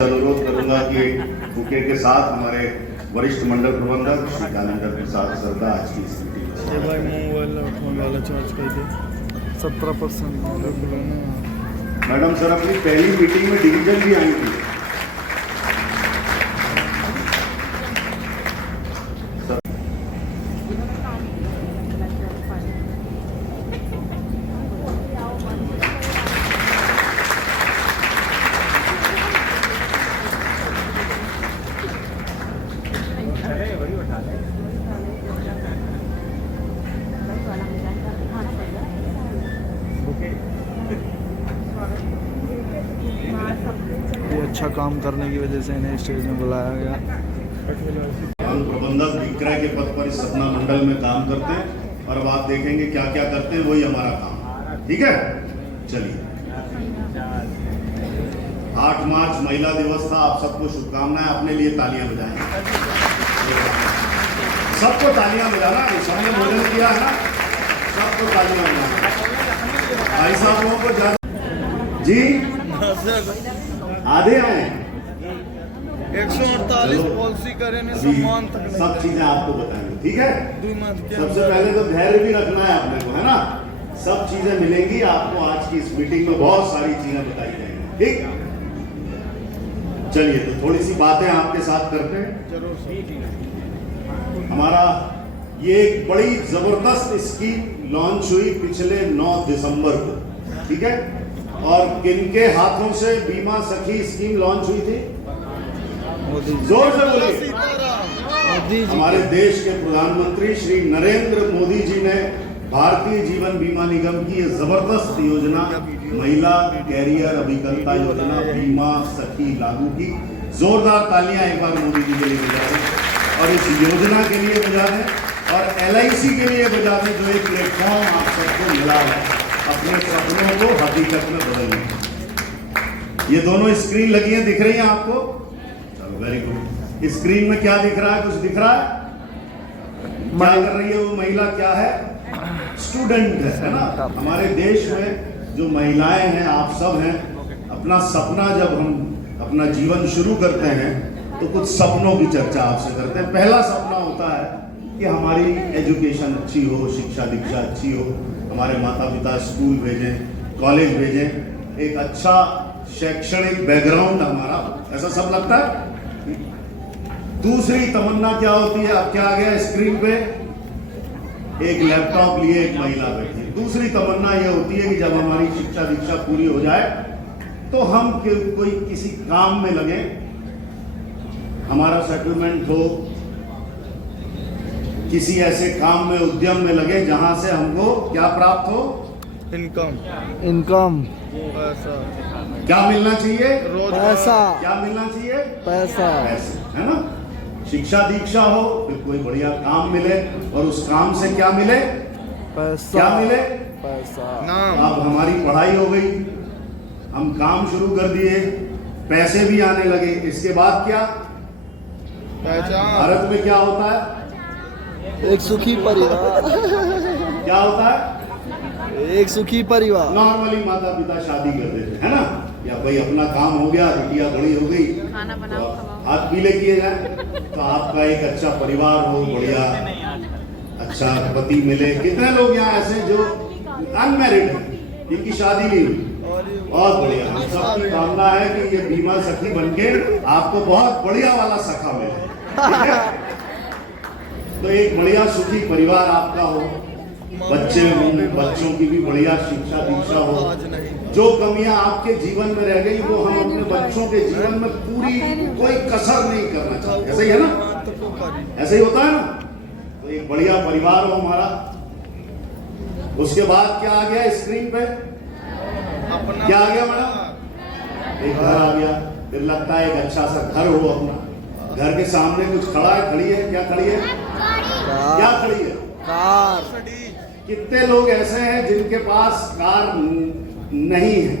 अनुरोध करूंगा कि बुके के साथ हमारे वरिष्ठ मंडल प्रबंधक श्री कालिंदर प्रसाद सरदा आज की इस मीटिंग में ये भाई मोबाइल फोन वाला चार्ज कर दे 17%। मैडम सर अपनी पहली मीटिंग में डिवीजन भी आई थी। ये अच्छा काम करने की वजह से इन्हें स्टेज में बुलाया गया। हम प्रबंधक विक्रय के पद पर इस सपना मंडल में काम करते हैं और अब आप देखेंगे क्या क्या करते हैं, वही हमारा काम। ठीक है, चलिए। 8 मार्च महिला दिवस था, आप सबको शुभकामनाएं। अपने लिए तालियां बजाएं, सबको तालियां बजाना। सबने भोजन किया है ना, सबको तालियां बजाना। भाई साहब लोगों को ज्यादा जी आधे आए 148 पॉलिसी करें सम्मान तक सब चीजें आपको बताएंगे। ठीक है, सबसे पहले तो धैर्य भी रखना है अपने को, है ना। सब चीजें मिलेंगी आपको आज की इस मीटिंग में, बहुत सारी चीजें बताई जाएंगी। ठीक, चलिए तो थोड़ी सी बातें आपके साथ करते हैं। हमारा ये एक बड़ी जबरदस्त स्कीम लॉन्च हुई पिछले 9 दिसंबर को। ठीक है, और किनके हाथों से बीमा सखी स्कीम लॉन्च हुई थी? जोर से बोलिए। हमारे देश के प्रधानमंत्री श्री नरेंद्र मोदी जी ने भारतीय जीवन बीमा निगम की ये जबरदस्त योजना, महिला कैरियर अभिकर्ता योजना बीमा सखी लागू की। जोरदार तालियां एक बार मोदी जी के लिए बजा दें, और इस योजना के लिए बजा दें, और LIC के लिए बजा दें, जो एक प्लेटफॉर्म आप सबको मिला है अपने सपनों को हकीकत में बदलने। ये दोनों स्क्रीन लगी हैं, दिख रही हैं आपको? चलो, वेरी गुड। स्क्रीन में क्या दिख रहा है? कुछ दिख रहा है? क्या कर रही है वो महिला? क्या है? स्टूडेंट है ना। हमारे देश में जो महिलाएं हैं, आप सब हैं, अपना सपना जब हम अपना जीवन शुरू करते हैं तो कुछ सपनों की चर्चा आपसे करते हैं। पहला सपना होता है कि हमारी एजुकेशन अच्छी हो, शिक्षा दीक्षा अच्छी हो, हमारे माता पिता स्कूल भेजें, कॉलेज भेजें, एक अच्छा शैक्षणिक बैकग्राउंड हमारा, ऐसा सब लगता है। दूसरी तमन्ना क्या होती है? अब क्या आ गया स्क्रीन पे? एक लैपटॉप लिए एक महिला बैठी। दूसरी तमन्ना यह होती है कि जब हमारी शिक्षा दीक्षा पूरी हो जाए तो हम कोई किसी काम में लगे, हमारा सेटलमेंट हो, किसी ऐसे काम में, उद्यम में लगे जहां से हमको क्या प्राप्त हो? इनकम पैसा। क्या मिलना चाहिए? पैसा। क्या मिलना चाहिए? पैसा। पैसे, है ना। शिक्षा दीक्षा हो, फिर कोई बढ़िया काम मिले, और उस काम से क्या मिले? पैसा। क्या मिले? पैसा। अब हमारी पढ़ाई हो गई, हम काम शुरू कर दिए, पैसे भी आने लगे। इसके बाद क्या? भारत में क्या होता है? एक सुखी परिवार। क्या होता है? एक सुखी परिवार। नॉर्मली माता पिता शादी कर देते हैं ना, या भाई अपना काम हो गया, बिटिया बड़ी हो गई, खाना बनाओ, तो हाथ पीले किए जाए, तो आपका एक अच्छा परिवार हो, बढ़िया अच्छा पति मिले। कितने लोग यहाँ ऐसे जो अनमैरिड हैं, जिनकी शादी नहीं हुई? बहुत बढ़िया। हम सबकी कामना है कि ये बीमा सखी बनके आपको बहुत बढ़िया वाला सखा मिले, तो एक बढ़िया सुखी परिवार आपका हो, बच्चे हों, बच्चों की भी बढ़िया शिक्षा दीक्षा हो। जो कमियां आपके जीवन में रह गई वो हम अपने बच्चों के जीवन में पूरी, कोई कसर नहीं करना चाहते। ऐसा ही है ना, ऐसा ही होता है ना। तो एक बढ़िया परिवार हो हमारा। उसके बाद क्या आ गया स्क्रीन पे? क्या आ गया मैडम? एक घर आ गया। फिर लगता है एक अच्छा सा घर हो अपना। घर के सामने कुछ खड़ा है, खड़ी है, क्या खड़ी है? क्या खड़ी है? कार। कितने लोग ऐसे हैं जिनके पास कार नहीं है?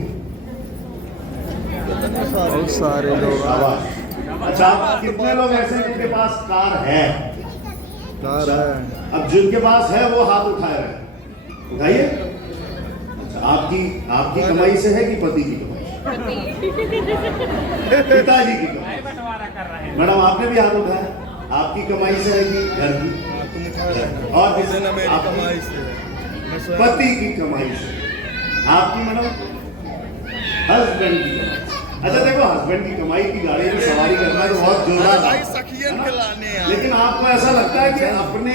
बहुत सारे लोग। अच्छा, कितने लोग ऐसे हैं जिनके पास कार है? कार है। अब जिनके पास है वो हाथ उठाए रहे, उठाइए। अच्छा, आपकी कमाई से है कि पति की कमाई? पिताजी की कमाई। मैडम आपने भी हाथ उठाया, आपकी कमाई से है कि घर की? और किसी ने मेरी कमाई से, पति की कमाई से। आपकी मैडम हस्बैंड की कमाई। अच्छा देखो, हस्बैंड की कमाई की गाड़ी में सवारी करना तो बहुत जोरदार है, लेकिन आपको ऐसा लगता है कि अपने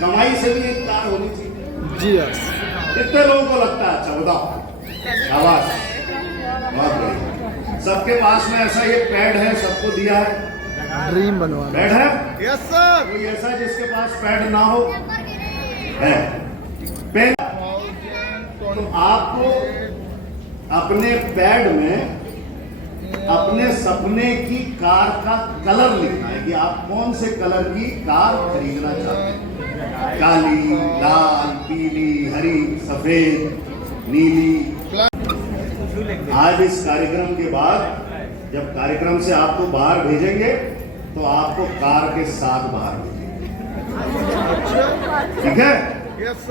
कमाई से भी एक कार होनी चाहिए? जी यस। कितने लोगों को लगता है? अच्छा बताओ। शाबाश, बहुत बढ़िया। सबके पास में ऐसा ये पैड है, सबको दिया है? ड्रीम बनवाना। पैड है? Yes sir. कोई ऐसा जिसके पास पैड ना हो? है पेन। तो आपको अपने पैड में अपने सपने की कार का कलर लिखना है कि आप कौन से कलर की कार खरीदना चाहते हैं। काली, लाल, पीली, हरी, सफेद, नीली। आज इस कार्यक्रम के बाद जब कार्यक्रम से आपको बाहर भेजेंगे तो आपको कार के साथ बाहर भेजेंगे, ठीक है?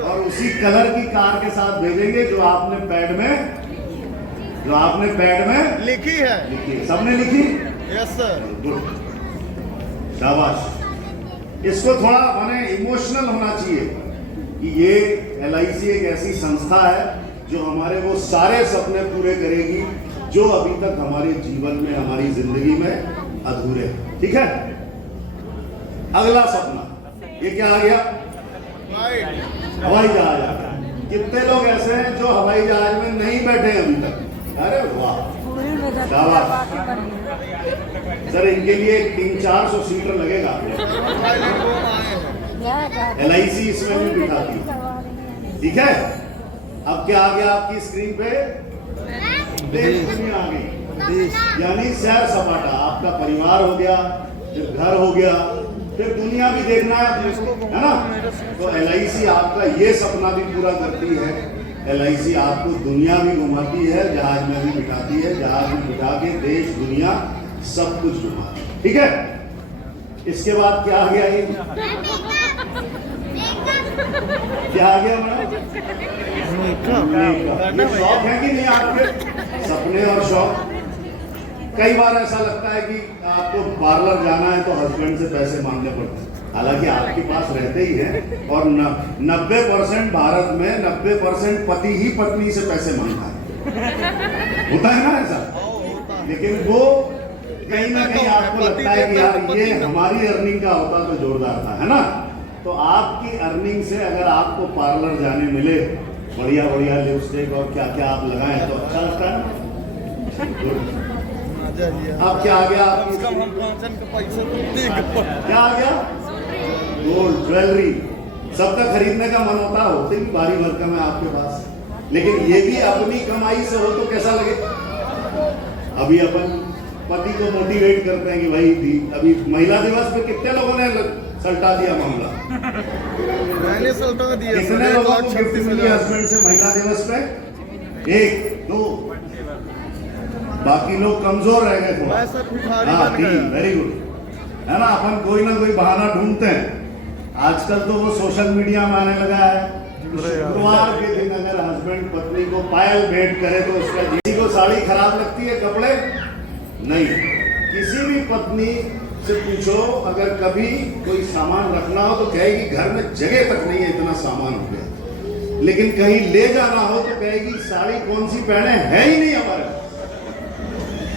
और उसी कलर की कार के साथ भेजेंगे जो आपने पैड में लिखी है। सबने लिखी? Yes sir. गुड, शाबाश। इसको थोड़ा माने इमोशनल होना चाहिए कि ये LIC एक ऐसी संस्था है जो हमारे वो सारे सपने पूरे करेगी जो अभी तक हमारे जीवन में, हमारी जिंदगी में अधूरे हैं, ठीक है? अगला सपना ये क्या आ गया? हवाई जहाज आ गया। कितने लोग ऐसे हैं जो हवाई जहाज में नहीं बैठे अभी तक? अरे वाह, शाबाश। सर इनके लिए 300-400 सीटर लगेगा। LIC इसमें भी बिठाती है, ठीक है? अब क्या आ गया आपकी स्क्रीन पे? देश दुनिया आ गई, यानी सैर सपाटा। आपका परिवार हो गया, फिर घर हो गया, फिर दुनिया भी देखना है ना? तो LIC आपका ये सपना भी पूरा करती है। LIC आपको दुनिया भी घुमाती है, जहाज में भी बिठाती है, जहाज में बिठा के देश दुनिया सब कुछ घुमाती है, ठीक है? इसके बाद क्या आ गया? ये क्या आ गया मैडम? ये शौक है कि नहीं आपके? सपने और शौक। कई बार ऐसा लगता है कि आपको पार्लर जाना है तो हस्बैंड से पैसे मांगने पड़ते हैं, हालांकि आपके पास रहते ही हैं। और 90% भारत में 90% पति ही पत्नी से पैसे मांगता है, होता है ना ऐसा? लेकिन वो कहीं ना कहीं आपको लगता है कि यार ये हमारी अर्निंग का होता तो जोरदार था, है ना? तो आपकी अर्निंग से अगर आपको पार्लर जाने मिले, बढ़िया बढ़िया लिपस्टिक और क्या क्या आप लगाएं तो अच्छा लगता है। अब क्या आ गया आपकी? क्या आ गया? Gold jewellery. सबका खरीदने का मन होता, होते भी भारी भरकम है आपके पास, लेकिन ये भी अपनी कमाई से हो तो कैसा लगे? अभी अपन पति को मोटिवेट करते हैं कि भाई अभी महिला दिवस पे कितने लोगों ने सल्टा दिया मामला? मैंने सल्टा दिया। कितने लोगों को गिफ्ट मिली हस्बैंड से महिला दिवस पे? 1 2। बाकी लोग कमजोर रह गए थोड़ा। हाँ ठीक, वेरी गुड, है ना? अपन कोई ना कोई बहाना ढूंढते हैं। आजकल तो वो सोशल मीडिया में आने लगा है। शुक्रवार के दिन अगर हस्बैंड पत्नी को पायल भेंट करे तो उसका, किसी को साड़ी खराब लगती है, कपड़े नहीं। किसी भी पत्नी से पूछो, अगर कभी कोई सामान रखना हो तो कहेगी घर में जगह तक नहीं है, इतना सामान हो गया। लेकिन कहीं ले जाना हो तो कहेगी साड़ी कौन सी पहने, है ही नहीं हमारे पास।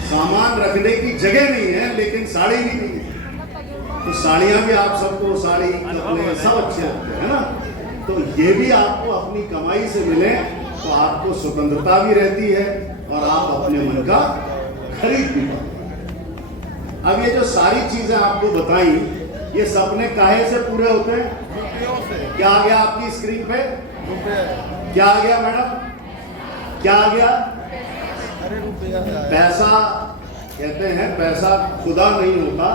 सामान रखने की जगह नहीं है, लेकिन साड़ी भी नहीं है। तो साड़ियां भी आप सबको, साड़ी कपड़े सब अच्छे लगते हैं ना? तो ये भी आपको अपनी कमाई से मिले तो आपको स्वतंत्रता भी रहती है और आप अपने मन का खरीद भी पाते। अब ये जो सारी चीजें आपको बताई, ये सपने काहे से पूरे होते हैं? क्या आ गया आपकी स्क्रीन पे? क्या आ गया मैडम? क्या आ गया? पैसा। कहते हैं पैसा खुदा नहीं होता,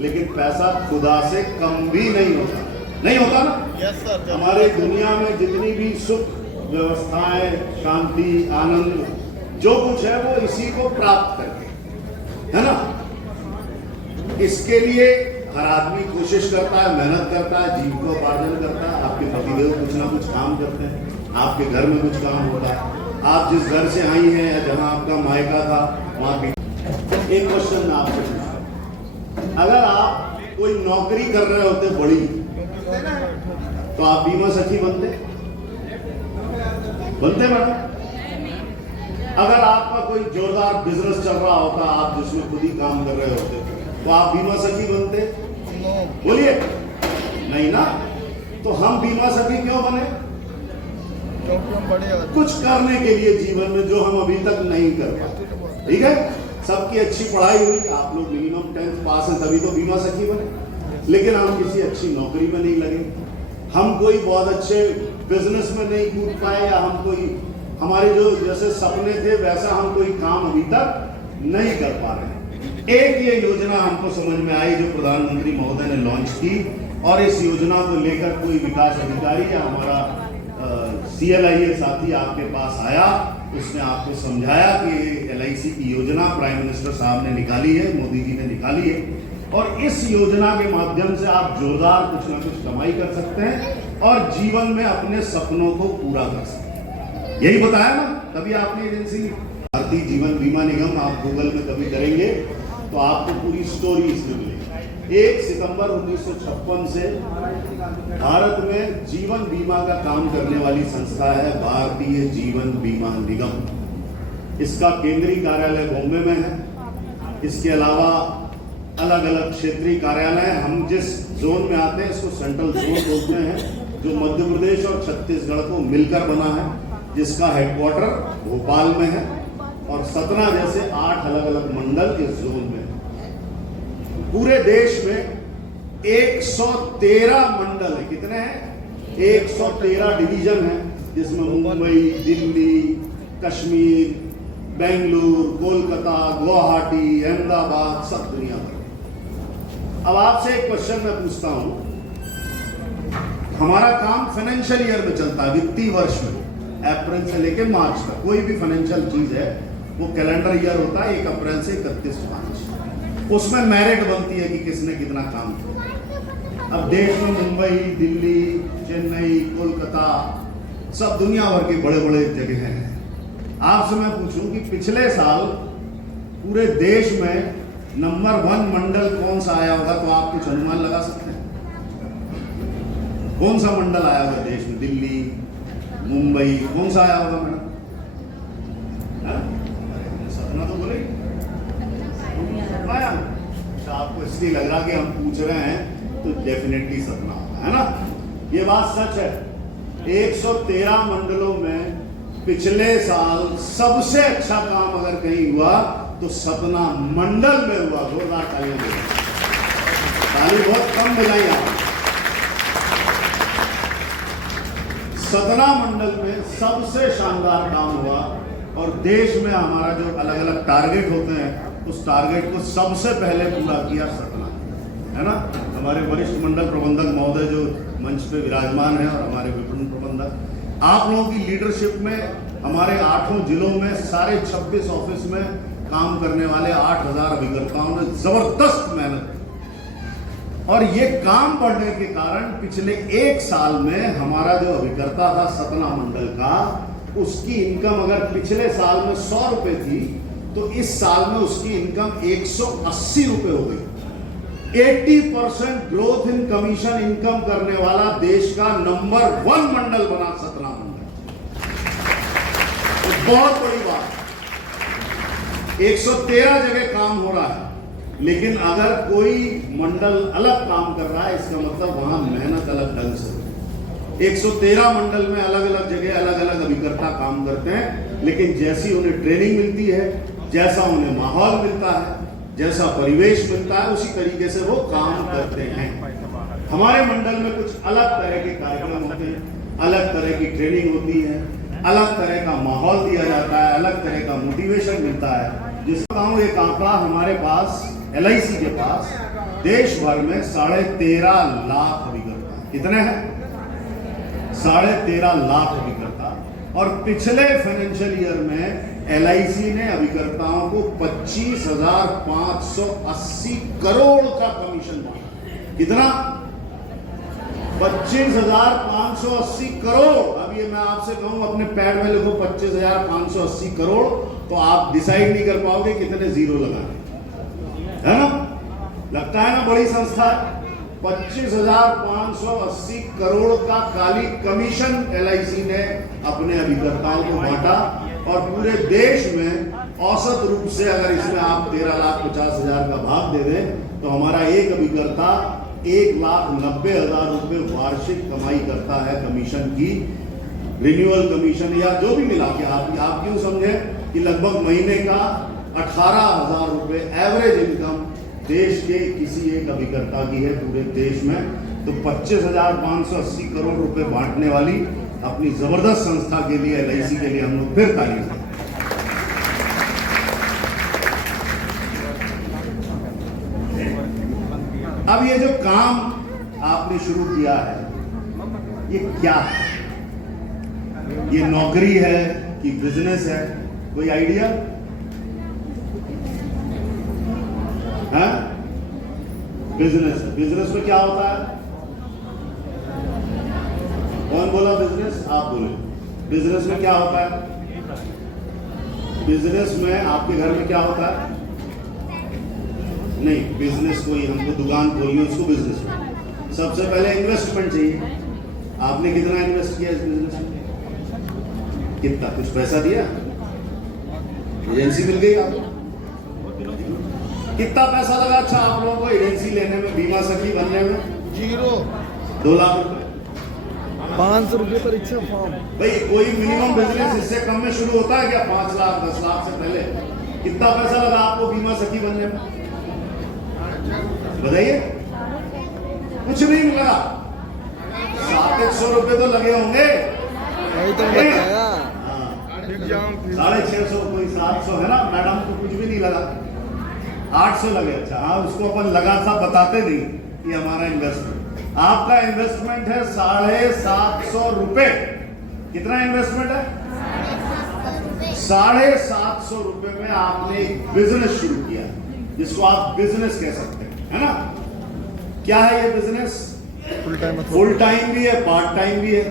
लेकिन पैसा खुदा से कम भी नहीं होता। नहीं होता ना? Yes sir. हमारे दुनिया में जितनी भी सुख व्यवस्थाएं, शांति, आनंद, जो कुछ है वो इसी को प्राप्त करके, है ना? इसके लिए हर आदमी कोशिश करता है, मेहनत करता है, जीविकोपार्जन करता है। आपके पतिदेव कुछ ना कुछ काम करते हैं, आपके घर में कुछ काम होता है, आप जिस घर से आई हैं या जहां आपका मायका था वहां भी। एक क्वेश्चन मैं आपसे पूछता हूं, अगर आप कोई नौकरी कर रहे होते बड़ी, तो आप बीमा सखी बनते मैडम? अगर आपका कोई जोरदार बिजनेस चल रहा होता, आप जिसमें खुद ही काम कर रहे होते, तो आप बीमा सखी बनते? बोलिए नहीं ना। तो हम बीमा सखी क्यों बने? कुछ करने के लिए जीवन में जो हम अभी तक नहीं कर पाए। ठीक है, सबकी अच्छी पढ़ाई हुई, आप लोग मिनिमम 10th पास हैं तभी तो बीमा सखी बने, लेकिन हम किसी अच्छी नौकरी में नहीं लगे, हम कोई बहुत अच्छे बिजनेस में नहीं कूद पाए, या हम कोई हमारे जो जैसे सपने थे वैसा हम कोई काम अभी तक नहीं कर पा रहे। एक ये योजना हमको समझ में आई जो प्रधानमंत्री महोदय ने लॉन्च की, और इस योजना को लेकर कोई विकास अधिकारी या हमारा CLIA साथी आपके पास आया, उसने आपको समझाया कि LIC की योजना प्राइम मिनिस्टर साहब ने निकाली है, मोदी जी ने निकाली है, और इस योजना के माध्यम से आप जोरदार कुछ ना कुछ कमाई कर सकते हैं और जीवन में अपने सपनों को पूरा कर सकते हैं। यही बताया ना, तभी आपने एजेंसी भारतीय जीवन बीमा निगम, आप गूगल में कभी करेंगे तो आपको पूरी स्टोरी इसमें मिलेगी। 1 सितंबर 1956 से भारत में जीवन बीमा का काम करने वाली संस्था है भारतीय जीवन बीमा निगम। इसका केंद्रीय कार्यालय बॉम्बे में है। इसके अलावा अलग अलग क्षेत्रीय कार्यालय, हम जिस जोन में आते हैं इसको सेंट्रल जोन बोलते हैं, जो मध्य प्रदेश और छत्तीसगढ़ को मिलकर बना है, जिसका हेडक्वार्टर भोपाल में है, और 17 जैसे 8 अलग अलग मंडल इस जोन में है। पूरे देश में 113 मंडल है। कितने हैं? 113 डिवीजन है, जिसमें मुंबई, दिल्ली, कश्मीर, बेंगलुरु, कोलकाता, गुवाहाटी, अहमदाबाद, सब दुनिया भर। अब आपसे एक क्वेश्चन मैं पूछता हूं, हमारा काम फाइनेंशियल ईयर में चलता है, वित्तीय वर्ष में, अप्रैल से लेकर मार्च तक। कोई भी फाइनेंशियल चीज है वो कैलेंडर ईयर होता है 1 अप्रैल से 31 मार्च। उसमें मेरिट बनती है कि किसने कितना काम किया। अब देश में मुंबई, दिल्ली, चेन्नई, कोलकाता, सब दुनिया भर के बड़े बड़े जगह हैं। आपसे मैं पूछूं कि पिछले साल पूरे देश में नंबर 1 मंडल कौन सा आया होगा, तो आप कुछ अनुमान लगा सकते हैं? कौन सा मंडल आया होगा देश में? दिल्ली, मुंबई, कौन सा आया होगा मैडम? सपना तो बोले आया। अच्छा, आपको इसलिए लग रहा कि हम पूछ रहे हैं तो डेफिनेटली सपना होगा, है ना? ये बात सच है। 113 मंडलों में पिछले साल सबसे अच्छा काम अगर कहीं हुआ तो सतना मंडल में हुआ। जोरदार तालियां दो। ताली बहुत कम बजाई आप। सतना मंडल में सबसे शानदार काम हुआ, और देश में हमारा जो अलग अलग टारगेट होते हैं उस टारगेट को सबसे पहले पूरा किया सतना, है ना? हमारे वरिष्ठ मंडल प्रबंधक महोदय जो मंच पे विराजमान है, और हमारे विपणन प्रबंधक, आप लोगों की लीडरशिप में हमारे 8 जिलों में सारे 26 ऑफिस में काम करने वाले 8000 अभिकर्ताओं ने जबरदस्त मेहनत की, और ये काम बढ़ने के कारण पिछले 1 साल में हमारा जो अभिकर्ता था सतना मंडल का, उसकी इनकम अगर पिछले साल में 100 रुपए थी तो इस साल में उसकी इनकम 180 रुपए हो गई। 80% ग्रोथ इन कमीशन इनकम करने वाला देश का नंबर 1 मंडल बना सतना मंडल। तो बहुत बड़ी बात। 113 जगह काम हो रहा है, लेकिन अगर कोई मंडल अलग काम कर रहा है इसका मतलब वहां मेहनत अलग ढंग से। 113 मंडल में अलग अलग जगह अलग अलग अभिकर्ता काम करते हैं, लेकिन जैसी उन्हें ट्रेनिंग मिलती है, जैसा उन्हें माहौल मिलता है, जैसा परिवेश मिलता है, उसी तरीके से वो काम करते हैं। हमारे मंडल में कुछ अलग तरह के कार्यक्रम होते हैं, अलग तरह की ट्रेनिंग होती है, अलग तरह का माहौल दिया जाता है, अलग तरह का मोटिवेशन मिलता है। जिसका एक आंकड़ा हमारे पास LIC के पास देश भर में 13.5 लाख अभिकर्ता। कितने हैं? 13.5 लाख अभिकर्ता। और पिछले फाइनेंशियल ईयर में LIC ने अभिकर्ताओं को 25,580 करोड़ का कमीशन दिया। कितना? 25,580 करोड़। अब ये मैं आपसे कहूं अपने पैड में लिखो 25,580 करोड़, तो आप डिसाइड नहीं कर पाओगे कितने जीरो लगाने, है ना? लगता है ना बड़ी संस्था। 25,580 करोड़ का खाली कमीशन LIC ने अपने अभिकर्ताओं को बांटा, और पूरे देश में औसत रूप से अगर इसमें आप 13,50,000 का भाग दे दें तो हमारा एक अभिकर्ता 1,90,000 रुपए वार्षिक कमाई करता है कमीशन की, रिन्यूअल कमीशन या जो भी मिला के आप क्यों समझे कि लगभग महीने का 18,000 रुपए एवरेज इनकम देश के किसी एक अभिकर्ता की है पूरे देश में। तो 25,580 करोड़ रुपए बांटने वाली अपनी जबरदस्त संस्था के लिए LIC के लिए हम लोग फिर ताली दें। अब ये जो काम आपने शुरू किया है ये क्या है? ये नौकरी है कि बिजनेस है? कोई आइडिया है? बिजनेस है। बिजनेस में क्या होता है? कौन बोला बिजनेस? आप बोले। बिजनेस में क्या होता है? बिजनेस में आपके घर में क्या होता है? नहीं, बिजनेस कोई हमको दुकान खोलनी है उसको बिजनेस में सबसे पहले इन्वेस्टमेंट चाहिए। आपने कितना इन्वेस्ट किया इस बिजनेस में? कितना? कुछ पैसा दिया? एजेंसी मिल गई आपको? कितना पैसा लगा? अच्छा आप लोगों को एजेंसी लेने में, बीमा सखी बनने में? 2 लाख रुपए। 500 रुपये पर इच्छा फॉर्म। भाई कोई मिनिमम बिजनेस इससे कम में शुरू होता है क्या? 5 लाख 10 लाख से पहले कितना पैसा लगा आपको बीमा सखी बनने में? बताइए। कुछ नहीं लगा। 700 रुपए तो लगे होंगे। वही तो बताया। 650 कोई 700 है ना मैडम को कुछ भी नहीं लगा। 800 लगे। अच्छा हाँ, उसको अपन लगा था बताते नहीं कि हमारा इन्वेस्टमेंट। आपका इन्वेस्टमेंट है 750 रुपए। कितना इन्वेस्टमेंट है? 750 रुपए में आपने एक बिजनेस शुरू किया जिसको आप बिजनेस कह सकते हैं, है ना? क्या है ये बिजनेस? फुल टाइम भी है, पार्ट टाइम भी है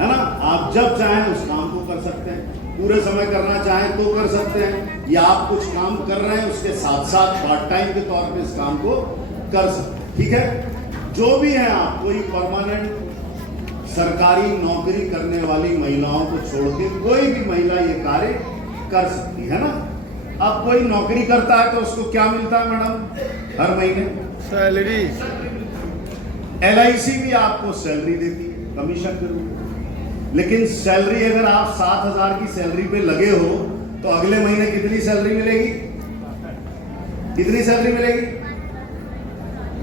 ना? आप जब चाहें उस काम को कर सकते हैं, पूरे समय करना चाहें तो कर सकते हैं, या आप कुछ काम कर रहे हैं उसके साथ साथ पार्ट टाइम के तौर पे इस काम को कर सकते हैं। ठीक है? जो भी है आप, कोई परमानेंट सरकारी नौकरी करने वाली महिलाओं को छोड़ के कोई भी महिला ये कार्य कर सकती है ना? अब कोई नौकरी करता है तो उसको क्या मिलता है मैडम? हर महीने सैलरी। LIC भी आपको सैलरी देती है कमीशन के रूप में। लेकिन सैलरी अगर आप 7,000 की सैलरी पे लगे हो तो अगले महीने कितनी सैलरी मिलेगी? कितनी सैलरी मिलेगी?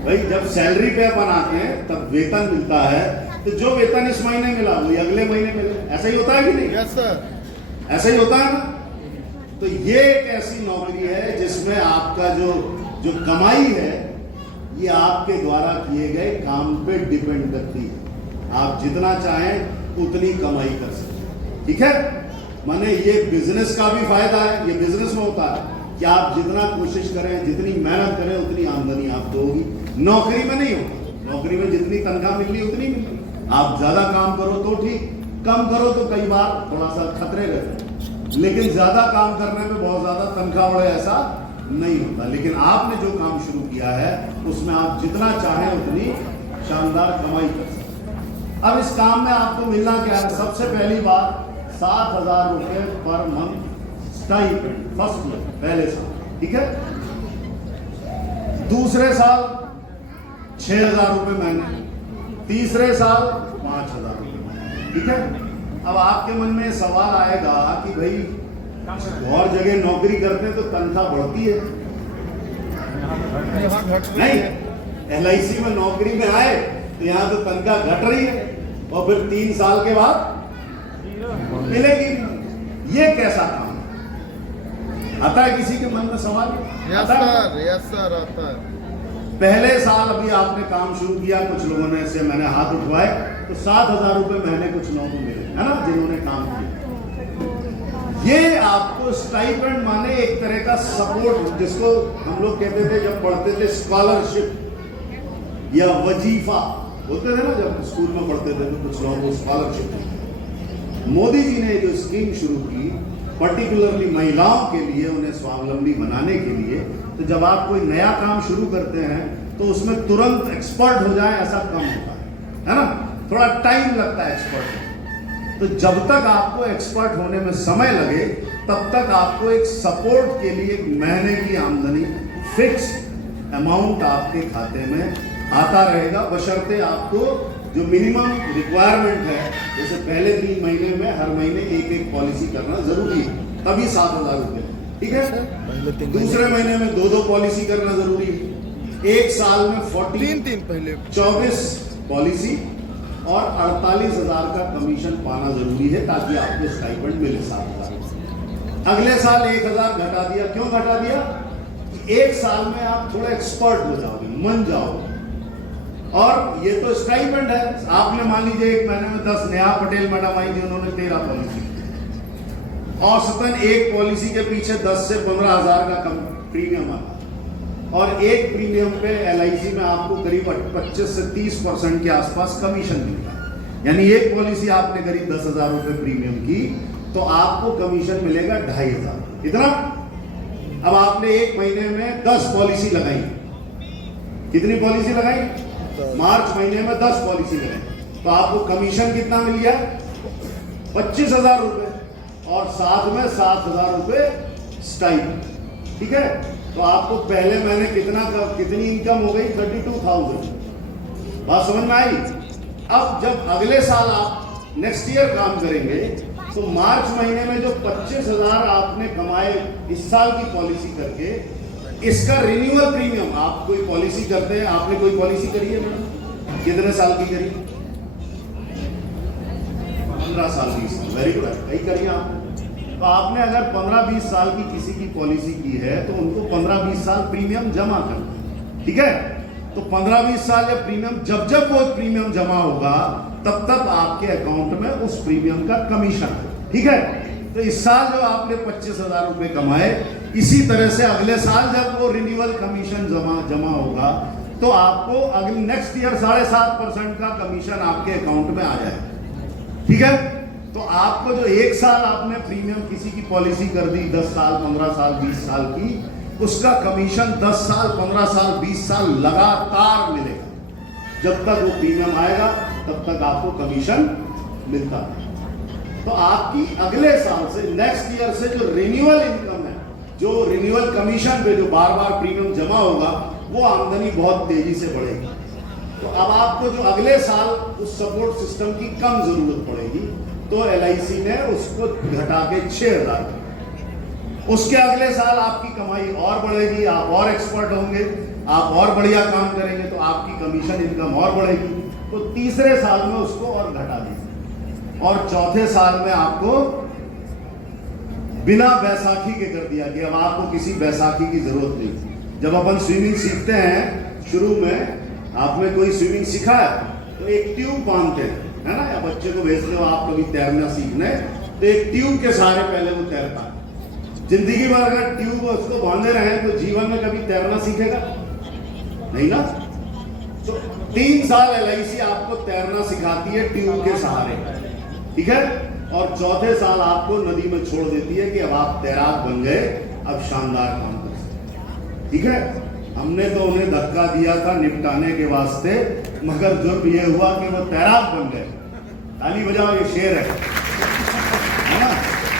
भाई जब सैलरी पे अपन आते हैं तब वेतन मिलता है, तो जो वेतन इस महीने मिला वही अगले महीने मिले। ऐसा ही होता है कि नहीं? यस सर, ऐसा ही होता है ना? तो ये एक ऐसी नौकरी है जिसमें आपका जो कमाई है ये आपके द्वारा किए गए काम पे डिपेंड करती है। आप जितना चाहें उतनी कमाई कर सकते हैं। ठीक है? माने ये बिजनेस का भी फायदा है। ये बिजनेस में होता है कि आप जितना कोशिश करें, जितनी मेहनत करें उतनी आमदनी आपको होगी। नौकरी में नहीं होता। नौकरी में जितनी तनख्वाह मिलनी उतनी मिलनी। आप ज्यादा काम करो तो ठीक, कम करो तो कई बार थोड़ा सा खतरे रहते हैं, लेकिन ज्यादा काम करने में बहुत ज्यादा तनख्वाह बढ़े ऐसा नहीं होता। लेकिन आपने जो काम शुरू किया है उसमें आप जितना चाहें उतनी शानदार कमाई कर सकते हैं। अब इस काम में आपको मिलना क्या है? सबसे पहली बात 7,000 रुपए per month stipend first year, पहले साल। ठीक है? दूसरे साल 6,000 रुपए महीने, तीसरे साल 5,000 रुपए। ठीक है? अब आपके मन में सवाल आएगा कि भाई और जगह नौकरी करते हैं तो तनख्वाह बढ़ती है नहीं? LIC में नौकरी में आए तो यहाँ तो तनख्वाह घट रही है और फिर 3 साल के बाद मिलेगी। ये कैसा काम है? आता है किसी के मन में सवाल? यस सर आता है। पहले साल अभी आपने काम शुरू किया, कुछ लोगों ने से मैंने हाथ उठवाए तो 7,000 रुपए महीने कुछ लोगों को मिले, है ना, जिन्होंने काम किया। ये आपको स्टाइपेंड माने एक तरह का सपोर्ट, जिसको हम लोग कहते थे जब पढ़ते थे स्कॉलरशिप या वजीफा, होते थे ना जब स्कूल में पढ़ते थे तो कुछ लोगों को स्कॉलरशिप। मोदी जी ने जो स्कीम शुरू की पर्टिकुलरली महिलाओं के लिए, उन्हें स्वावलंबी बनाने के लिए, तो जब आप कोई नया काम शुरू करते हैं तो उसमें तुरंत एक्सपर्ट हो जाए ऐसा कम होता है ना, थोड़ा टाइम लगता है एक्सपर्ट होने। तो जब तक आपको एक्सपर्ट होने में समय लगे तब तक आपको एक सपोर्ट के लिए एक महीने की आमदनी फिक्स अमाउंट आपके खाते में आता रहेगा, बशर्ते आपको जो मिनिमम रिक्वायरमेंट है, जैसे पहले 3 महीने में हर महीने एक पॉलिसी करना जरूरी है, तभी 7,000 रुपये, ठीक है। दूसरे महीने में 2 पॉलिसी करना जरूरी है। एक साल में 24 पॉलिसी और 48,000 का कमीशन पाना जरूरी है ताकि आपको स्टाइपेंड मिले 7,000। अगले साल 1,000 घटा दिया। क्यों घटा दिया? एक साल में आप थोड़ा एक्सपर्ट हो जाओगे, मन जाओगे, और ये तो स्टाइपेंड है। आपने मान लीजिए एक महीने में 10, नेहा पटेल मैडम आई थी, उन्होंने 13 पॉलिसी, औसतन एक पॉलिसी के पीछे 10 से 15,000 का कम प्रीमियम आता, और एक प्रीमियम पे LIC में आपको करीब 25 से 30% के आसपास कमीशन मिलता है। यानी एक पॉलिसी आपने करीब 10,000 रुपए प्रीमियम की तो आपको कमीशन मिलेगा 2,500। इतना। अब आपने एक महीने में 10 पॉलिसी लगाई। कितनी पॉलिसी लगाई? मार्च महीने में 10 पॉलिसी लगाई तो आपको कमीशन कितना मिल गया? 25,000 रुपए, और साथ में 7,000 रुपए स्टाइपेंड, ठीक है। तो आपको पहले महीने कितनी इनकम हो गई? 32,000। बात समझ में आई? अब जब अगले साल आप नेक्स्ट ईयर काम करेंगे तो मार्च महीने में जो 25,000 आपने कमाए इस साल की पॉलिसी करके, इसका रिन्यूअल प्रीमियम, आप कोई पॉलिसी करते हैं, आपने कोई पॉलिसी करी है मैडम? कितने साल की करी? 15 साल, 20 साल। वेरी गुड, कहीं करिए आप। तो आपने अगर 15-20 साल की किसी की पॉलिसी की है तो उनको 15-20 साल प्रीमियम जमा करना है, ठीक है। तो 15-20 साल या प्रीमियम, जब वो प्रीमियम जमा होगा तब तक आपके अकाउंट में उस प्रीमियम का कमीशन है, ठीक है। तो इस साल जो आपने 25,000 रुपए कमाए, इसी तरह से अगले साल जब वो रिन्यूअल कमीशन जमा होगा तो आपको अगले नेक्स्ट ईयर 7.5% का कमीशन आपके अकाउंट में आ जाएगा, ठीक है। तो आपको जो एक साल आपने प्रीमियम किसी की पॉलिसी कर दी, 10 साल, 15 साल, 20 साल की, उसका कमीशन 10 साल, 15 साल, 20 साल लगातार मिलेगा। जब तक वो प्रीमियम आएगा तब तक आपको कमीशन मिलता है। तो आपकी अगले साल से, नेक्स्ट ईयर से जो रिन्यूअल इनकम है, जो रिन्यूअल कमीशन पे जो बार बार प्रीमियम जमा होगा, वो आमदनी बहुत तेजी से बढ़ेगी। तो अब आपको जो अगले साल उस सपोर्ट सिस्टम की कम जरूरत पड़ेगी, तो LIC ने उसको घटा के 6,000। उसके अगले साल आपकी कमाई और बढ़ेगी, आप और एक्सपर्ट होंगे, आप और बढ़िया काम करेंगे तो आपकी कमीशन इनकम और बढ़ेगी। तो तीसरे साल में उसको और घटा दीजिए, और चौथे साल में आपको बिना बैसाखी के कर दिया कि अब आपको किसी बैसाखी की जरूरत नहीं। जब अपन स्विमिंग सीखते हैं, शुरू में आपने कोई स्विमिंग सीखा है तो एक ट्यूब बांधते हैं, है ना, या बच्चे को भेजते हो आप कभी तैरना सीखने, तो एक ट्यूब के सहारे पहले वो तैरता है। जिंदगी भर अगर ट्यूब उसको बांधे रहे तो जीवन में कभी तैरना सीखेगा नहीं ना। तो 3 साल LIC आपको तैरना सिखाती है ट्यूब के सहारे, ठीक है, और चौथे साल आपको नदी में छोड़ देती है कि अब आप तैराक बन गए, अब शानदार काम कर सकते, ठीक है। हमने तो उन्हें धक्का दिया था निपटाने के वास्ते, मगर जुर्म ये हुआ कि वो तैराक बन गए। ताली बजाओ, ये शेर है ना।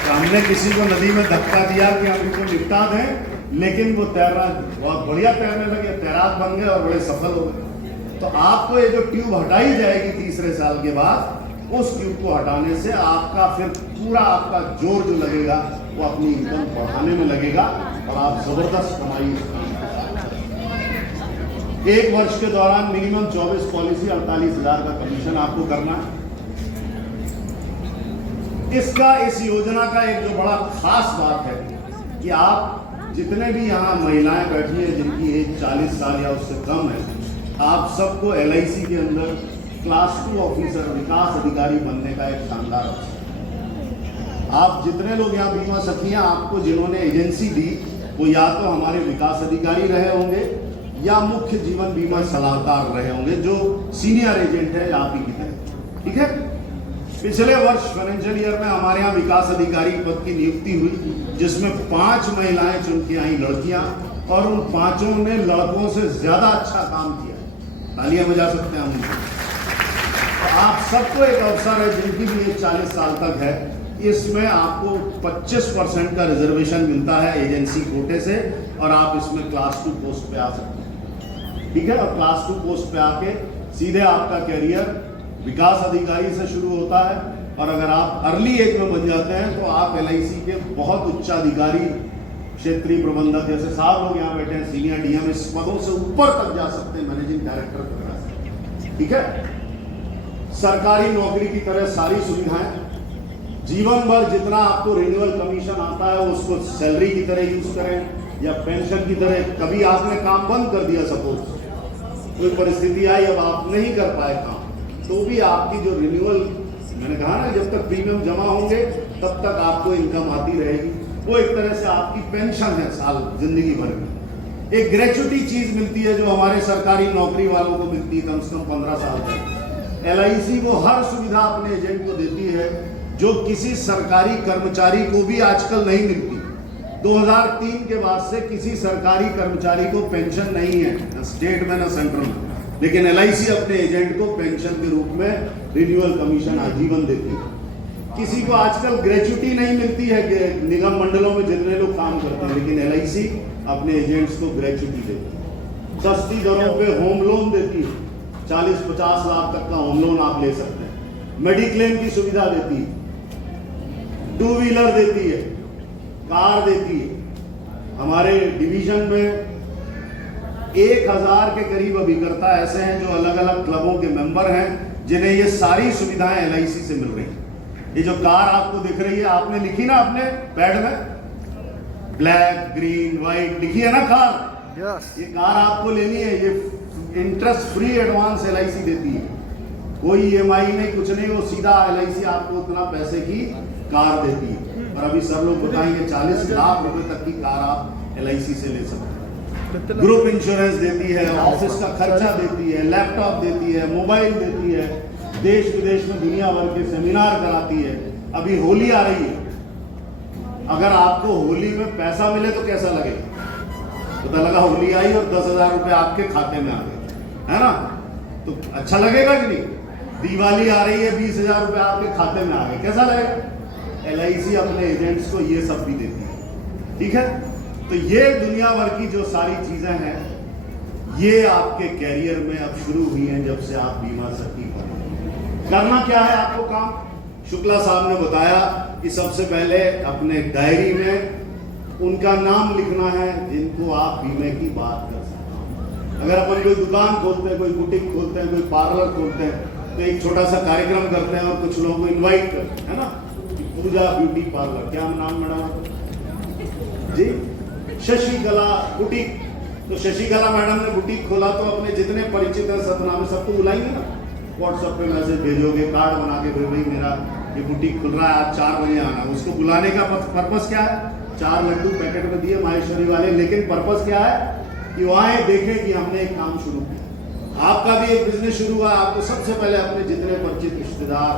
तो हमने किसी को नदी में धक्का दिया कि हम इनको निपटा दें, लेकिन वो तैरना बहुत बढ़िया तैरने लगे, तैराक बन गए और बड़े सफल हो गए। तो आपको ये जो ट्यूब हटाई जाएगी तीसरे साल के बाद, उस ट्यूब को हटाने से आपका फिर पूरा आपका जोर जो लगेगा वो अपनी इनकम बढ़ाने में लगेगा, और आप जबरदस्त कमाई। 1 वर्ष के दौरान मिनिमम 24 पॉलिसी, 48,000 का कमीशन आपको करना है। इस योजना का एक जो बड़ा खास बात है कि आप जितने भी यहाँ महिलाएं बैठी हैं जिनकी एज 40 साल या उससे कम है, आप सबको LIC के अंदर क्लास 2 ऑफिसर, विकास अधिकारी बनने का एक शानदार अवसर। आप जितने लोग यहाँ बीमा सखियां, आपको जिन्होंने एजेंसी दी वो या तो हमारे विकास अधिकारी रहे होंगे या मुख्य जीवन बीमा सलाहकार रहे होंगे, जो सीनियर एजेंट है आप ही की तरह। ठीक है। पिछले वर्ष फाइनेंशियल ईयर में हमारे यहाँ विकास अधिकारी पद की नियुक्ति हुई, जिसमें 5 महिलाएं चुन के आई लड़कियां, और उन 5 ने लड़कों से ज्यादा अच्छा काम किया। तालियां बजा सकते हैं हम। तो आप सबको एक अवसर है, जिनकी भी एज 40 साल तक है, इसमें आपको 25% का रिजर्वेशन मिलता है एजेंसी कोटे से, और आप इसमें क्लास 2 पोस्ट पे आ सकते हैं। ठीक है। और क्लास 2 पोस्ट पे आके सीधे आपका कैरियर विकास अधिकारी से शुरू होता है, और अगर आप अर्ली एज में बन जाते हैं तो आप LIC के बहुत उच्चाधिकारी, क्षेत्रीय प्रबंधक, जैसे साहब लोग यहाँ बैठे हैं, सीनियर DM, इस पदों से ऊपर तक जा सकते हैं, मैनेजिंग डायरेक्टर तक। ठीक है। सरकारी नौकरी की तरह सारी सुविधाएं, जीवन भर जितना आपको रिन्यूअल कमीशन आता है उसको सैलरी की तरह यूज करें, या पेंशन की तरह। कभी आपने काम बंद कर दिया, सपोज कोई परिस्थिति आई, अब आप नहीं कर पाए काम, तो भी आपकी जो रिन्यूअल, मैंने कहा ना, जब तक प्रीमियम जमा होंगे तब तक आपको इनकम आती रहेगी। वो एक तरह से आपकी पेंशन है साल जिंदगी भर में। एक ग्रेचुटी चीज मिलती है जो हमारे सरकारी नौकरी वालों को मिलती है कम से कम 15 साल तक। LIC वो हर सुविधा अपने एजेंट को देती है जो किसी सरकारी कर्मचारी को भी आजकल नहीं मिलती। 2003 के बाद से किसी सरकारी कर्मचारी को पेंशन नहीं है, न स्टेट में न सेंट्रल में, लेकिन LIC अपने एजेंट को पेंशन के रूप में रिन्यूअल कमीशन आजीवन देती है। किसी को आजकल ग्रेचुटी नहीं मिलती है निगम मंडलों में जितने लोग काम करते हैं, लेकिन LIC अपने एजेंट्स को ग्रेचुटी देती है। सस्ती दरों पे होम लोन देती है, 40-50 लाख तक का होम लोन आप ले सकते हैं। मेडिक्लेम की सुविधा देती है, 2 व्हीलर देती है, कार देती है। हमारे डिवीजन में 1000 के करीब अभिकर्ता ऐसे हैं जो अलग अलग क्लबों के मेंबर हैं, जिन्हें ये सारी सुविधाएं LIC से मिल रही हैं। ये जो कार आपको दिख रही है, आपने लिखी ना अपने पैड में, ब्लैक, ग्रीन, व्हाइट लिखी है ना कार। ये कार आपको लेनी है, ये इंटरेस्ट फ्री एडवांस LIC देती है, कोई EMI नहीं, कुछ नहीं, वो सीधा LIC आपको उतना पैसे की कार देती है। और अभी सर लोग बताएंगे 40 लाख रुपए तक की कार आप LIC से ले सकते हैं। ग्रुप इंश्योरेंस देती है, ऑफिस का खर्चा देती है, लैपटॉप देती है, मोबाइल देती है, देश विदेश में दुनिया भर के सेमिनार कराती है। अभी होली आ रही है, अगर आपको होली में पैसा मिले तो कैसा लगेगा? पता लगा होली आई और 10,000 रुपए आपके खाते में आ गए, है ना? तो अच्छा लगेगा कि नहीं? दिवाली आ रही है, 20,000 रुपए आपके खाते में आ गए, कैसा लगेगा? LIC अपने एजेंट्स को ये सब भी देती है। ठीक है। तो ये दुनिया भर की जो सारी चीजें हैं, ये आपके कैरियर में अब शुरू हुई हैं जब से आप बीमा सखी बने। करना क्या है आपको काम? शुक्ला साहब ने बताया कि सबसे पहले अपने डायरी में उनका नाम लिखना है जिनको आप बीमे की बात कर सकते हैं। अगर अपन कोई दुकान खोलते हैं, कोई बुटीक खोलते हैं, कोई पार्लर खोलते हैं, तो एक छोटा सा कार्यक्रम करते हैं और कुछ लोगों को इन्वाइट करते हैं, है ना? पूजा ब्यूटी पार्लर, क्या नाम मैडम जी? शशिकला बुटीक। तो शशिकला मैडम ने बुटीक खोला तो अपने जितने परिचित हैं सतनाम सबको बुलाएंगे ना, व्हाट्सएप पे मैसेज भेजोगे, कार्ड बना के, भाई मेरा ये बुटीक खुल रहा है, आप 4 बजे आना। उसको बुलाने का पर्पस क्या है? 4 लड्डू पैकेट में दिए माहेश्वरी वाले, लेकिन पर्पस क्या है कि वहां देखें कि हमने एक काम शुरू किया। आपका भी एक बिजनेस शुरू हुआ, आपको सबसे पहले अपने जितने परिचित रिश्तेदार,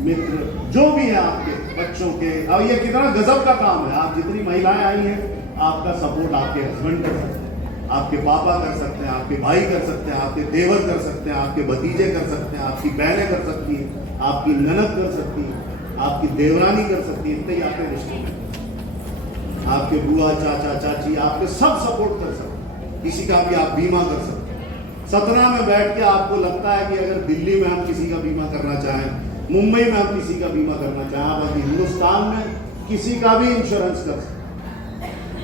मित्र, जो भी है आपके बच्चों के, अब ये कितना गजब का काम है। आप जितनी महिलाएं आई हैं, आपका सपोर्ट आपके हस्बैंड कर सकते हैं, आपके पापा कर सकते हैं, आपके भाई कर सकते हैं, आपके देवर कर सकते हैं, आपके भतीजे कर सकते हैं, आपकी बहनें कर सकती हैं, आपकी ननद कर सकती है, आपकी देवरानी कर सकती है, इतने आपके रिश्ते में, आपके बुआ, चाचा, चाची, आपके सब सपोर्ट कर सकते हैं। किसी का भी आप बीमा कर सकते हैं। सतना में बैठ के आपको लगता है कि अगर दिल्ली में हम किसी का बीमा करना चाहें, मुंबई में हम किसी का बीमा करना चाहें, आप अभी हिंदुस्तान में किसी का भी इंश्योरेंस कर सकते हैं।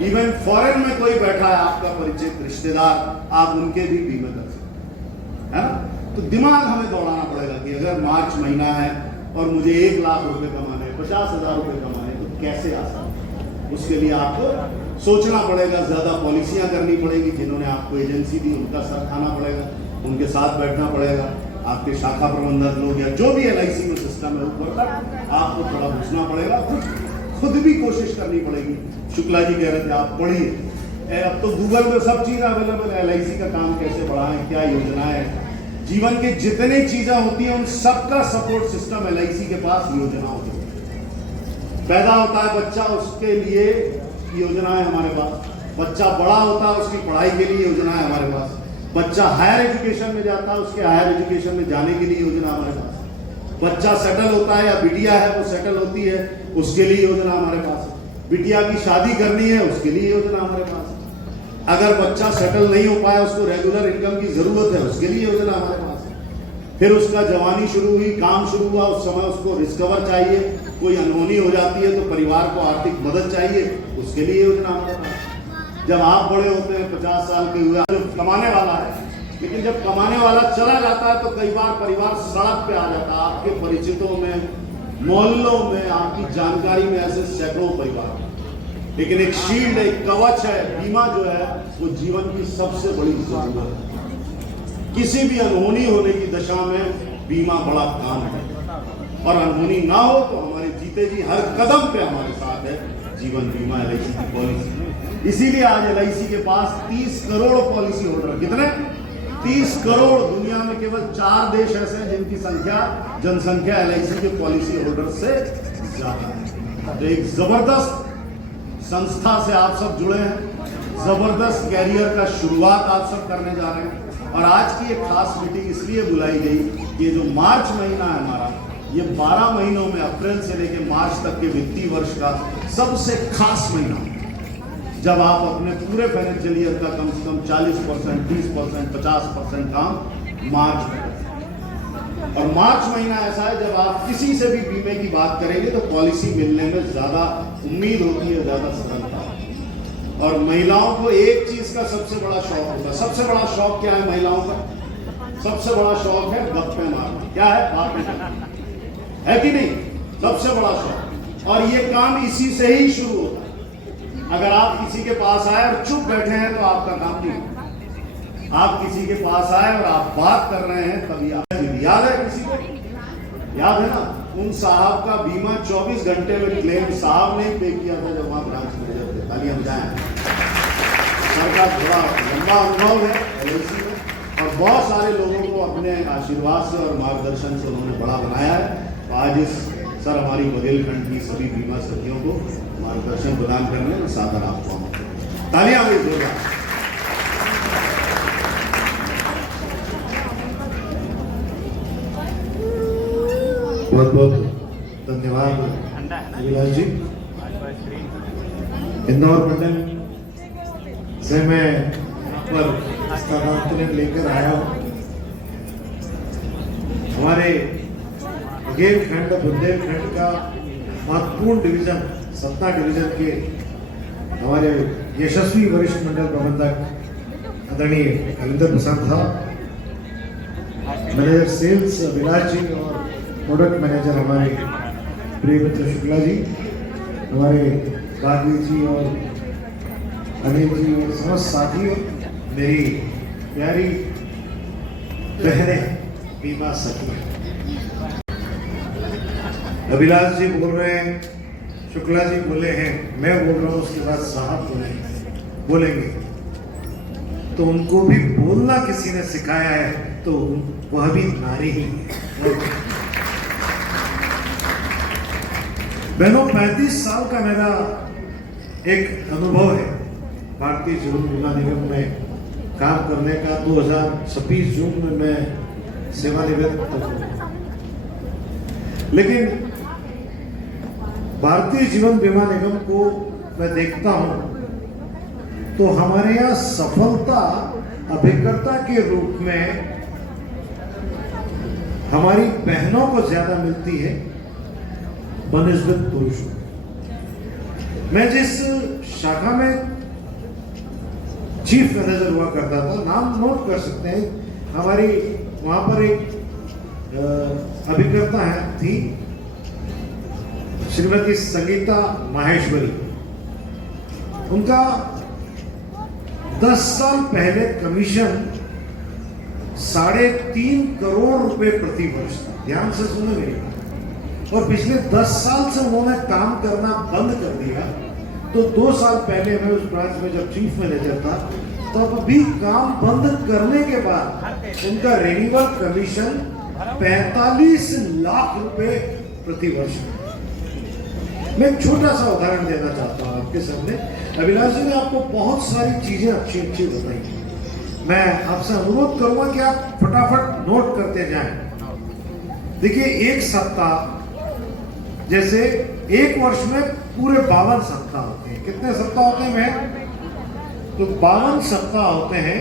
इवन फॉरेन में कोई बैठा है आपका परिचित रिश्तेदार, आप उनके भी बीमा कर सकते हैं, है ना? तो दिमाग हमें दौड़ाना पड़ेगा कि अगर मार्च महीना है और मुझे 1 लाख रुपए कमाने, 50,000 रुपए कमाने, तो कैसे आसान? उसके लिए आपको सोचना पड़ेगा, ज्यादा पॉलिसियां करनी पड़ेगी। जिन्होंने आपको एजेंसी दी उनका सर खाना पड़ेगा, उनके साथ बैठना पड़ेगा। आपके शाखा प्रबंधक लोग या जो भी LIC में सिस्टम है ऊपर तक आपको थोड़ा घुसना पड़ेगा, खुद भी कोशिश करनी पड़ेगी। शुक्ला जी कह रहे थे आप पढ़िए, अब तो गूगल में सब चीज अवेलेबल है, LIC का काम कैसे बढ़ाएं, क्या योजनाएं है, जीवन के जितनी चीजें होती हैं उन सबका सपोर्ट सिस्टम LIC के पास योजनाओं के। पैदा होता है बच्चा, उसके लिए योजनाएं हमारे पास। बच्चा बड़ा होता है, उसकी पढ़ाई के लिए योजना है हमारे पास। बच्चा हायर एजुकेशन में जाता है, उसके हायर एजुकेशन में जाने के लिए योजना हमारे पास। बच्चा सेटल होता है या बिटिया है वो सेटल होती है, उसके लिए योजना हमारे पास। बिटिया की शादी करनी है, उसके लिए योजना हमारे पास। अगर बच्चा सेटल नहीं हो पाया, उसको रेगुलर इनकम की जरूरत है, उसके लिए योजना हमारे पास। फिर उसका जवानी शुरू हुई, काम शुरू हुआ, उस समय उसको रिस्कवर चाहिए, कोई अनहोनी हो जाती है तो परिवार को आर्थिक मदद चाहिए, उसके लिए योजना हमारे पास। जब आप बड़े होते हैं 50 साल के हुए, जो कमाने वाला है, लेकिन जब कमाने वाला चला जाता है तो कई बार परिवार सड़क पे आ जाता है। आपके परिचितों में, मोहल्लों में, आपकी जानकारी में ऐसे सैकड़ों परिवार। लेकिन एक शील्ड, एक कवच है, बीमा जो है वो जीवन की सबसे बड़ी जरूरत है। किसी भी अनहोनी होने की दशा में बीमा बड़ा काम है, और अनहोनी ना हो तो हमारे जीते जी हर कदम पे हमारे साथ है जीवन बीमा LIC की पॉलिसी। इसीलिए आज LIC के पास 30 करोड़ पॉलिसी होल्डर। कितने? 30 करोड़। दुनिया में केवल 4 देश ऐसे हैं जिनकी जनसंख्या LIC के पॉलिसी होल्डर से ज्यादा है। तो एक जबरदस्त संस्था से आप सब जुड़े हैं, जबरदस्त कैरियर का शुरुआत आप सब करने जा रहे हैं। और आज की एक खास मीटिंग इसलिए बुलाई गई कि जो मार्च महीना है हमारा, ये 12 महीनों में अप्रैल से लेकर मार्च तक के वित्तीय वर्ष का सबसे खास महीना, जब आप अपने पूरे फाइनेंशियल ईयर का कम से कम 40%, 30%, 50% काम मार्च में। और मार्च महीना ऐसा है जब आप किसी से भी बीमे की बात करेंगे तो पॉलिसी मिलने में ज्यादा उम्मीद होती है, ज्यादा सरलता। और महिलाओं को एक चीज का सबसे बड़ा शौक होता है। सबसे बड़ा शौक क्या है महिलाओं का? सबसे बड़ा शौक है गप्पे मारना। क्या है? बात है कि नहीं? सबसे बड़ा शौक। और ये काम इसी से ही शुरू होता है। अगर आप किसी के पास आए और चुप बैठे हैं तो आपका काम नहीं। आप किसी के पास आए और आप बात कर रहे हैं तभी आप। याद है किसी को? याद है ना उन साहब का बीमा 24 घंटे में क्लेम साहब ने पे किया था जब वहां ब्रांच मैनेजर थे। तालियां बजाएं। सर का थोड़ा लंबा अनुभव है LIC में, और बहुत सारे लोगों को अपने आशीर्वाद से और मार्गदर्शन से उन्होंने बड़ा बनाया है। तो आज इस सर हमारी बघेलखंड की सभी बीमा सखियों को मार्गदर्शन प्रदान करने में सादर आपको तालियां हुई जोरदार। बहुत बहुत धन्यवाद अभिलाष जी। इंदौर मंडल से मैं पर स्थानांतरण लेकर आया हूँ। हमारे बघेलखंड बुंदेलखंड का महत्वपूर्ण डिवीजन, सतना डिवीजन के हमारे यशस्वी वरिष्ठ मंडल प्रबंधक आदरणीय हरिंदर प्रसाद साहब, मैनेजर सेल्स अभिलाष जी और प्रोडक्ट मैनेजर हमारे प्रियमित्र शुक्ला जी, हमारे गांधी जी और अनिल जी और समस्त साथियों, मेरी प्यारी बहनें बीमा सखी। अभिलाष जी बोल रहे हैं, शुक्ला जी बोले हैं, मैं बोल रहा हूँ, उसके बाद साहब बोलेंगे। तो उनको भी बोलना किसी ने सिखाया है तो वह भी नारी ही है। बहनों, 35 साल का मेरा एक अनुभव है भारतीय जीवन बीमा निगम में काम करने का। 2026 जून में मैं सेवानिवृत्त हूँ। लेकिन भारतीय जीवन बीमा निगम को मैं देखता हूं तो हमारे यहाँ सफलता अभिकर्ता के रूप में हमारी बहनों को ज्यादा मिलती है बनिस्बत पुरुषों। मैं जिस शाखा में चीफ मैनेजर हुआ करता था, नाम नोट कर सकते हैं, हमारी वहां पर एक अभिकर्ता थी श्रीमती संगीता माहेश्वरी। उनका 10 साल पहले कमीशन 3.5 करोड़ रुपए प्रति वर्ष था। ध्यान से सुनो मेरी बात। और पिछले 10 साल से उन्होंने काम करना बंद कर दिया तो 2 साल पहले मैं उस ब्रांच में जब चीफ मैनेजर था, तब भी काम बंद करने के बाद उनका रिन्यूअल कमीशन 45 लाख रुपए प्रति वर्ष। मैं एक छोटा सा उदाहरण देना चाहता हूँ आपके सामने। अभिलाष जी ने आपको बहुत सारी चीजें अच्छी अच्छी बताई। मैं आपसे अनुरोध करूंगा कि आप फटाफट नोट करते जाएं। देखिए, एक सप्ताह, जैसे एक वर्ष में पूरे 52 सप्ताह होते हैं। कितने सप्ताह होते हैं मैं? तो 52 सप्ताह होते हैं।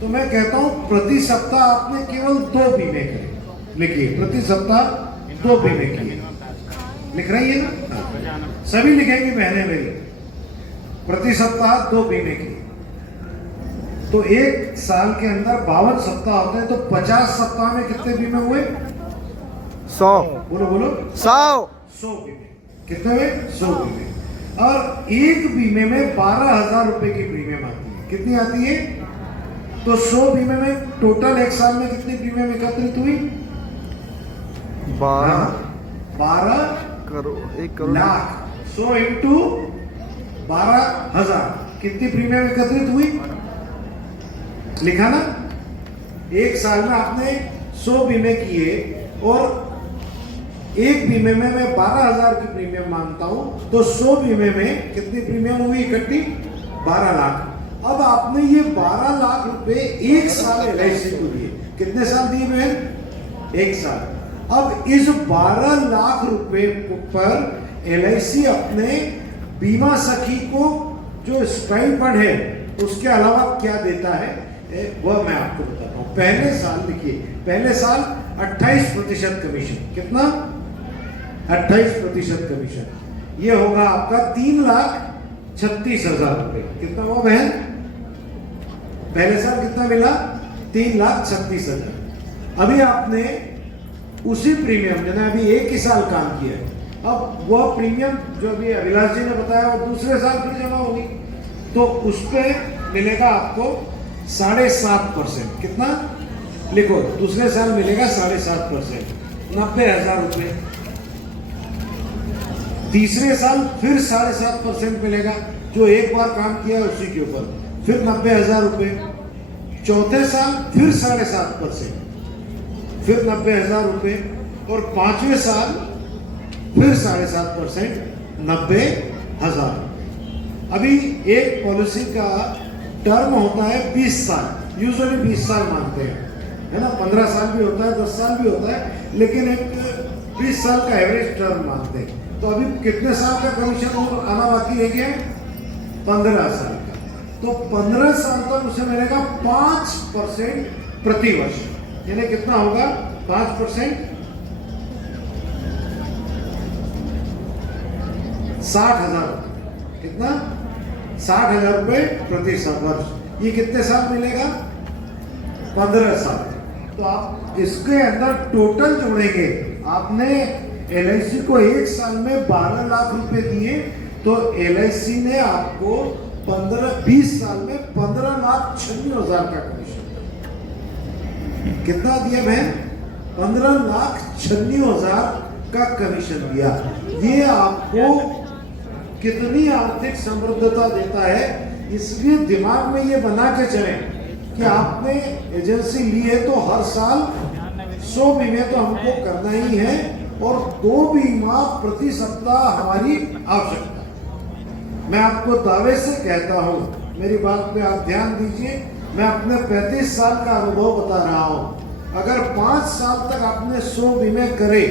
तो मैं कहता हूं प्रति सप्ताह आपने केवल 2 बीमे करे। लिखिए, प्रति सप्ताह 2 बीमे किए। लिख रही है ना? सभी लिखेंगे बहनें मेरी। प्रति सप्ताह 2 बीमे किए। तो एक साल के अंदर 52 सप्ताह होते हैं, तो 50 सप्ताह में कितने बीमे हुए? 100। बोलो बोलो। 100 बीमे। कितने हुए? 100 बीमे। और एक बीमे में 12,000 रुपए की प्रीमियम आती है। कितनी आती है? तो 100 बीमे में टोटल एक साल में कितनी प्रीमियम एकत्रित हुई? 12 करोड़, 1 करोड़ लाख। 100 इंटू 12,000 कितनी प्रीमियम एकत्रित हुई? लिखा ना? एक साल में आपने 100 बीमे किए और एक बीमे में मैं 12,000 की प्रीमियम मानता हूं, तो 100 बीमे में कितनी प्रीमियम हुई इकट्ठी? 12 लाख। अब आपने ये 12 लाख रुपए एक साल LIC को दिए। कितने साल दिए बहन? 1 साल। अब इस 12 लाख रुपए पर LIC अपने बीमा सखी को जो स्टाइपेंड है उसके अलावा क्या देता है वह मैं आपको बताता हूं। पहले साल, लिखिए, पहले साल 28% कमीशन। कितना? 28% कमीशन। ये होगा आपका 3,36,000 रुपए। कितना हुआ बहन? पहले साल कितना मिला? 3,36,000। अभी आपने उसी प्रीमियम, मैंने अभी एक ही साल काम किया है, अब वह प्रीमियम जो अभी अभिलाष जी ने बताया वो दूसरे साल फिर जमा होगी, तो उस पर मिलेगा आपको 7.5%। कितना? लिखो, दूसरे साल मिलेगा 7.5%, 90,000 रुपए। तीसरे साल फिर 7.5% मिलेगा, जो एक बार काम किया है उसी के ऊपर, फिर 90,000 रुपए। चौथे साल फिर 7.5%, फिर 90,000 रुपए। और 5वें साल फिर 7.5%, 90,000। अभी एक पॉलिसी का टर्म होता है 20 साल, यूजुअली 20 साल मानते हैं, है ना? 15 साल भी होता है, 10 साल भी होता है, लेकिन एक 20 साल का एवरेज टर्म मानते हैं। तो अभी कितने साल का कमीशन आना बाकी है? क्या? 15 साल का। तो 15 साल तक उसे मिलेगा 5% प्रति वर्ष। यानी कितना होगा? 5%, 60,000। कितना? 60,000 रुपए प्रति वर्ष। ये कितने साल मिलेगा? 15 साल। तो आप इसके अंदर टोटल जोड़ेंगे। आपने LIC को एक साल में 12 लाख रुपए दिए, तो LIC ने आपको 20 साल में 15,96,000 का कमीशन। कितना दिया बहन? 15,96,000 का कमीशन दिया। ये आपको कितनी आर्थिक समृद्धता देता है, इसलिए दिमाग में ये बना के चलें कि आपने एजेंसी ली है तो हर साल 100 बीमे तो हमको करना ही है, और 2 बीमा प्रति सप्ताह हमारी आवश्यकता। मैं आपको दावे से कहता हूं, मेरी बात पे आप ध्यान दीजिए, मैं अपने 35 साल का अनुभव बता रहा हूं। अगर 5 साल तक आपने 100 बीमे करे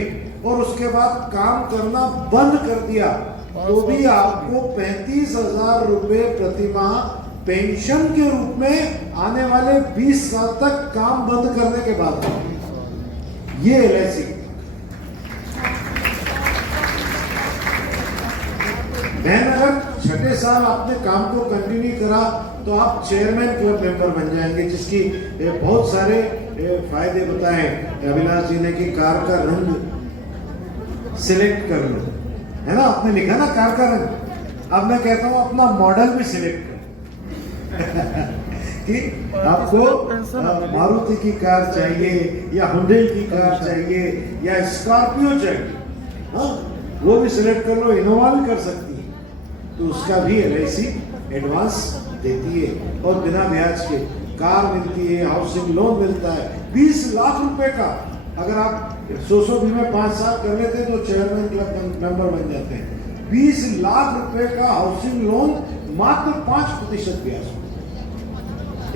और उसके बाद काम करना बंद कर दिया, तो भी आपको 35,000 रुपए प्रति माह पेंशन के रूप में आने वाले 20 साल तक काम बंद करने के बाद। ये LIC। बहन, अगर 6ठे साल आपने काम को कंटिन्यू करा तो आप चेयरमैन क्लब मेंबर बन जाएंगे, जिसकी बहुत सारे फायदे बताए अभिलाष जी ने कि कार का रंग सिलेक्ट कर लो, है ना? आपने लिखा ना कार का रंग। अब मैं कहता हूं अपना मॉडल भी सिलेक्ट कर कि आपको मारुति की कार चाहिए या हुंडई की कार चाहिए या स्कॉर्पियो चाहिए, हाँ, वो भी सिलेक्ट कर लो, इनोवा भी कर सकती है। तो उसका भी LIC एडवांस देती है और बिना ब्याज के कार मिलती है, हाउसिंग लोन मिलता है 20 लाख रुपए का। अगर आप 100 बीमा 5 साल कर लेते हैं तो चेयरमैन क्लब मेंबर बन जाते हैं। 20 लाख रुपए का हाउसिंग लोन मात्र 5% ब्याज।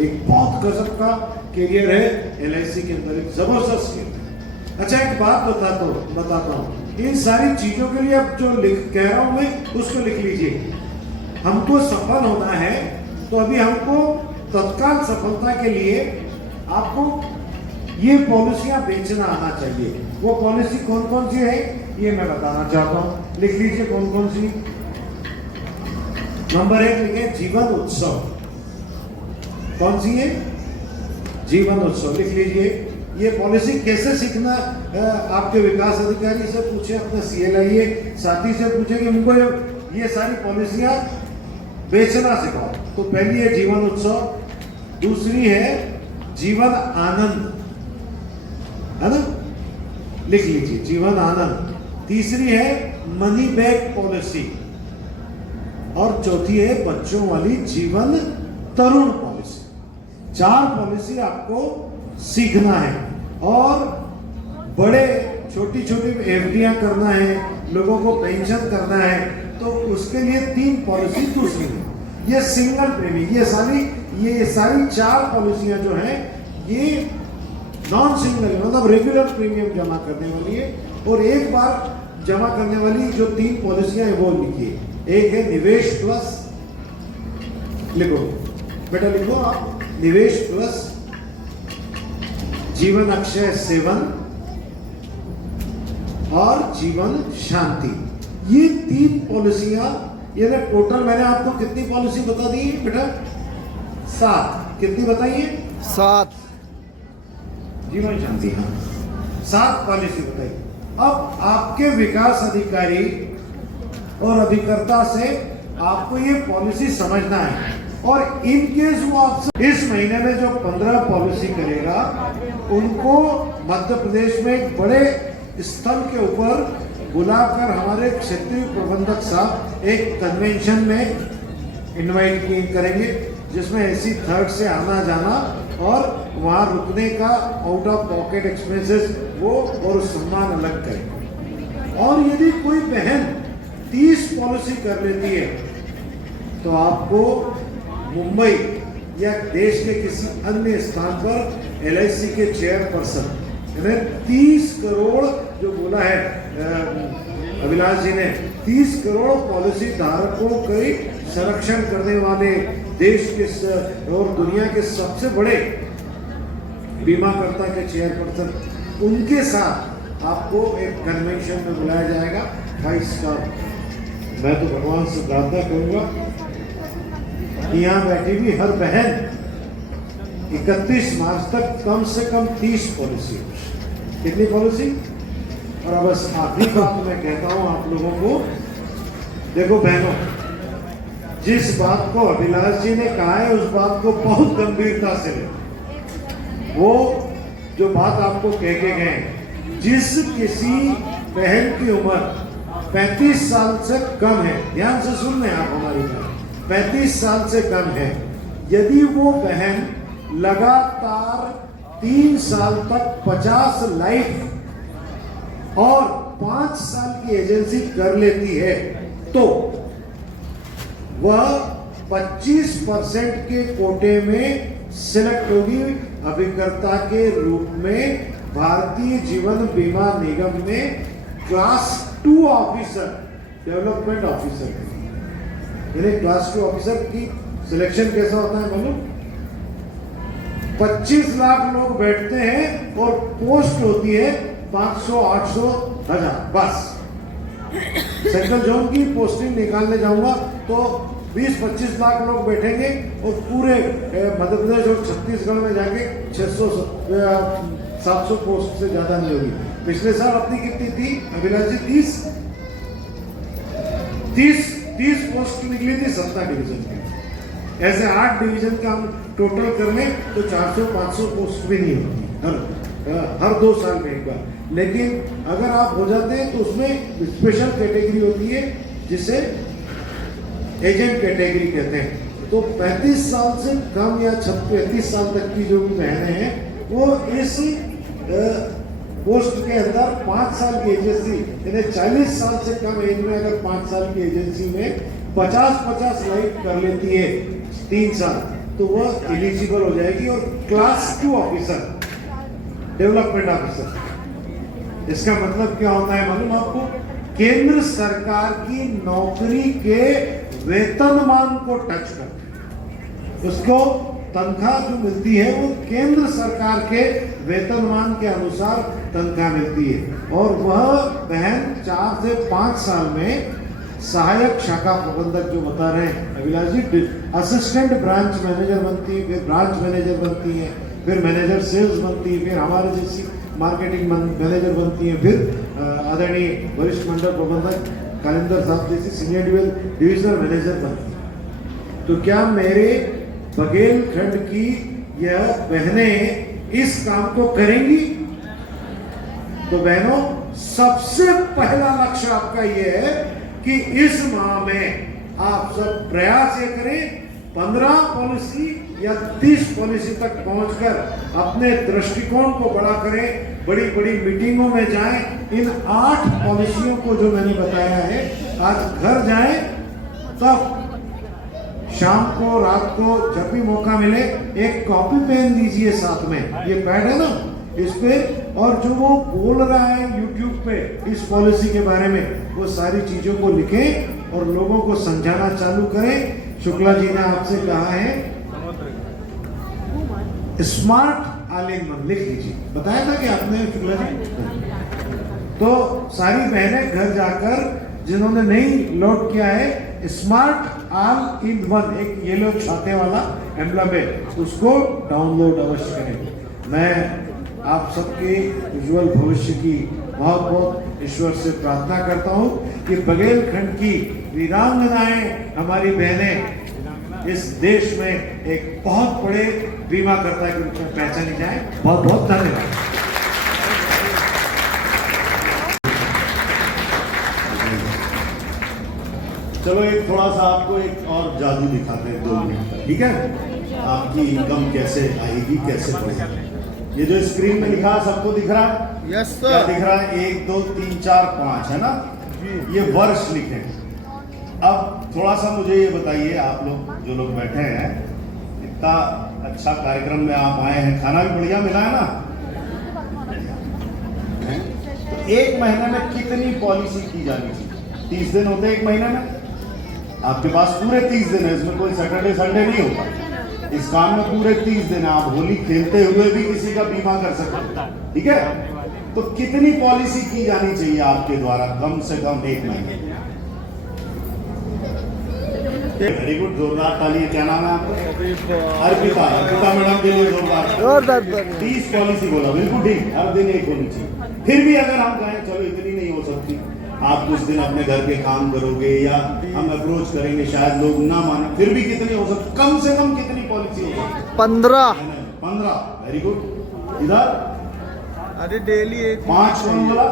एक बहुत गजब का कैरियर है LIC के अंदर, एक जबरदस्त कैरियर। अच्छा एक बात बताता हूँ, इन सारी चीजों के लिए अब जो कह रहा हूं मैं उसको लिख लीजिए। हमको सफल होना है तो अभी हमको तत्काल सफलता के लिए आपको ये पॉलिसियां बेचना आना चाहिए। वो पॉलिसी कौन कौन सी है ये मैं बताना चाहता हूं, लिख लीजिए कौन कौन सी। नंबर 1 लिखे जीवन उत्सव। कौन सी है? जीवन उत्सव, लिख लीजिए। ये पॉलिसी कैसे सीखना, आपके विकास अधिकारी से पूछे, अपने CLIA साथी से पूछे कि उनको ये सारी पॉलिसियां बेचना सिखाओ। तो पहली है जीवन उत्सव, दूसरी है जीवन आनंद, है ना, लिख लीजिए जीवन आनंद। तीसरी है मनी बैक पॉलिसी और चौथी है बच्चों वाली जीवन तरुण पॉलिसी। 4 पॉलिसी आपको सीखना है और बड़े छोटी छोटी FDयां करना है, लोगों को पेंशन करना है, तो उसके लिए 3 पॉलिसी दूसरी है। ये सिंगल प्रीमियम, ये सारी 4 पॉलिसियां जो हैं ये नॉन सिंगल मतलब रेगुलर प्रीमियम जमा करने वाली है। और एक बार जमा करने वाली जो 3 पॉलिसियां है वो लिखिए। एक है निवेश प्लस, लिखो बेटा, लिखो आप, निवेश प्लस, जीवन अक्षय 7 और जीवन शांति। ये 3 पॉलिसियां, ये टोटल मैंने आपको कितनी पॉलिसी बता दी बेटा? 7। कितनी बताइए? 7। जीवन शांति, हाँ 7 पॉलिसी बताई। अब आपके विकास अधिकारी और अभिकर्ता से आपको ये पॉलिसी समझना है और इन केस वो आपसे इस महीने में जो 15 पॉलिसी करेगा उनको मध्य प्रदेश में एक बड़े स्थल के ऊपर बुलाकर हमारे क्षेत्रीय प्रबंधक साहब एक कन्वेंशन में इनवाइट करेंगे, जिसमें AC थर्ड से आना जाना और वहां रुकने का आउट ऑफ पॉकेट एक्सपेंसेस वो और सम्मान अलग करेंगे। और यदि कोई बहन 30 पॉलिसी कर लेती है तो आपको मुंबई या देश के किसी अन्य स्थान पर LIC के चेयरपर्सन 30 करोड़ जो बोला है अभिलाष जी ने, 30 करोड़ पॉलिसी धारकों के संरक्षण करने वाले देश के और दुनिया के सबसे बड़े बीमाकर्ता के चेयरपर्सन, उनके साथ आपको एक कन्वेंशन में बुलाया जाएगा 5 स्टार। मैं तो भगवान से प्रार्थना करूंगा कि यहाँ बैठी हुई हर बहन 31 मार्च तक कम से कम 30 पॉलिसी। कितनी पॉलिसी? और बस आखिरी बात मैं कहता हूँ आप लोगों को, देखो बहनों, जिस बात को अभिलाष जी ने कहा है उस बात को बहुत गंभीरता से ले। वो जो बात आपको कह के गए, जिस किसी बहन की उम्र 35 साल से कम है, ध्यान से सुन लें आप हमारी बात, 35 साल से कम है, यदि वो बहन लगातार 3 साल तक 50 लाइफ और 5 साल की एजेंसी कर लेती है तो वह 25% के कोटे में सिलेक्ट होगी अभिकर्ता के रूप में भारतीय जीवन बीमा निगम में क्लास 2 ऑफिसर, डेवलपमेंट ऑफिसर। यानी क्लास 2 ऑफिसर की सिलेक्शन कैसा होता है मालूम? 25 लाख लोग बैठते हैं और पोस्ट होती है 500, 800, 1000 बस। सेंट्रल जोन की पोस्टिंग निकालने जाऊंगा तो 20-25 लाख लोग बैठेंगे और पूरे मध्य प्रदेश और छत्तीसगढ़ में जाके 600-700 पोस्ट से ज्यादा नहीं होगी। पिछले साल अपनी कितनी थी अभिलाष जी? 30 पोस्ट निकली थी 17 डिवीजन की। ऐसे 8 डिवीजन का हम टोटल कर लें तो 400-500 पोस्ट भी नहीं होती हर 2 साल में एक बार। लेकिन अगर आप हो जाते हैं तो उसमें स्पेशल कैटेगरी होती है जिसे एजेंट कैटेगरी कहते हैं। तो 35 साल से कम या 35 साल तक की जो भी बहनें हैं वो इस पोस्ट के अंदर 5 साल की एजेंसी, यानी 40 साल से कम एज में अगर 5 साल की एजेंसी में 50-50 लाइफ कर लेती है 3 साल, तो वह एलिजिबल हो जाएगी। और क्लास 2 ऑफिसर, डेवलपमेंट ऑफिसर, इसका मतलब क्या होता है मालूम आपको? केंद्र सरकार की नौकरी के वेतनमान को टच करते, उसको तनख्वाह जो मिलती है वो केंद्र सरकार के वेतनमान के अनुसार तनख्वाह मिलती है। और वह बहन 4 से 5 साल में सहायक शाखा प्रबंधक जो बता रहे हैं अभिलाष जी, असिस्टेंट ब्रांच मैनेजर बनती है, फिर ब्रांच मैनेजर बनती है, फिर मैनेजर सेल्स बनती है, फिर हमारे जैसी मार्केटिंग मैनेजर बनती है, फिर आदरणीय वरिष्ठ मंडल प्रबंधक कालिंदर साहब जैसी सीनियर डिविजनल मैनेजर बनती है। तो क्या मेरे बघेलखंड की यह बहनें इस काम को करेंगी? तो बहनों, सबसे पहला लक्ष्य आपका यह है कि इस माह में आप सब प्रयास ये करें 15 पॉलिसी या 30 पॉलिसी तक पहुंचकर अपने दृष्टिकोण को बड़ा करें, बड़ी बड़ी मीटिंगों में जाएं। इन 8 पॉलिसियों को जो मैंने बताया है, आज घर जाएं, तब शाम को, रात को, जब भी मौका मिले एक कॉपी पेन दीजिए साथ में, ये पैड है ना इस पे, और जो वो बोल रहा है YouTube पे इस पॉलिसी के बारे में, वो सारी चीजों को लिखें और लोगों को समझाना चालू करें। शुक्ला जी ने आपसे कहा है स्मार्ट आलिंगन, लिख लीजिए, बताया था कि आपने शुक्ला जी। तो सारी बहनें घर जाकर जिन्होंने नहीं लोड किया है, स्मार्ट ऑल इन वन, एक येलो छाते वाला एम्बलम है, उसको डाउनलोड अवश्य करें। मैं आप सबके उज्जवल भविष्य की बहुत बहुत ईश्वर से प्रार्थना करता हूं कि बघेलखंड की वीरांगनाएं, हमारी बहनें इस देश में एक बहुत बड़े बीमा कर्ता के रूप में पहचानी जाए। बहुत बहुत धन्यवाद। चलो एक थोड़ा सा आपको एक और जादू दिखाते हैं 2 मिनट का, ठीक है? आपकी इनकम कैसे आएगी, कैसे बढ़ेगी। ये जो स्क्रीन में लिखा है सबको दिख रहा है? Yes sir. क्या दिख रहा है? 1 2 3 4 5 है ना? ये वर्ष लिखे। अब थोड़ा सा मुझे ये बताइए, आप लोग जो लोग बैठे हैं, इतना अच्छा कार्यक्रम में आप आए हैं, खाना भी बढ़िया मिला है ना? तो 1 महीने में कितनी पॉलिसी की जानी चाहिए? 30 दिन होते हैं 1 महीने में, आपके पास पूरे 30 दिन है, इसमें कोई सैटरडे संडे नहीं होता। इस काम में पूरे 30 दिन आप होली खेलते हुए भी किसी का बीमा कर सकते हैं, ठीक है? तो कितनी पॉलिसी की जानी चाहिए आपके द्वारा कम से कम 1 महीने? वेरी गुड, जोरदार ताली। क्या नाम है आपका? अर्पिता। अर्पिता मैडम के लिए जोरदार। 30 पॉलिसी बोला, बिल्कुल ठीक, हर दिन 1 होनी चाहिए। फिर भी अगर हम कहें चलो इतनी नहीं हो सकती, आप कुछ दिन अपने घर के काम करोगे या हम अप्रोच करेंगे, शायद लोग ना माने, फिर भी कितनी हो सकती? कम से कम कितनी पॉलिसी हो सकती? 15। 15, वेरी गुड। इधर अरे डेली 1 5 कौन बोला?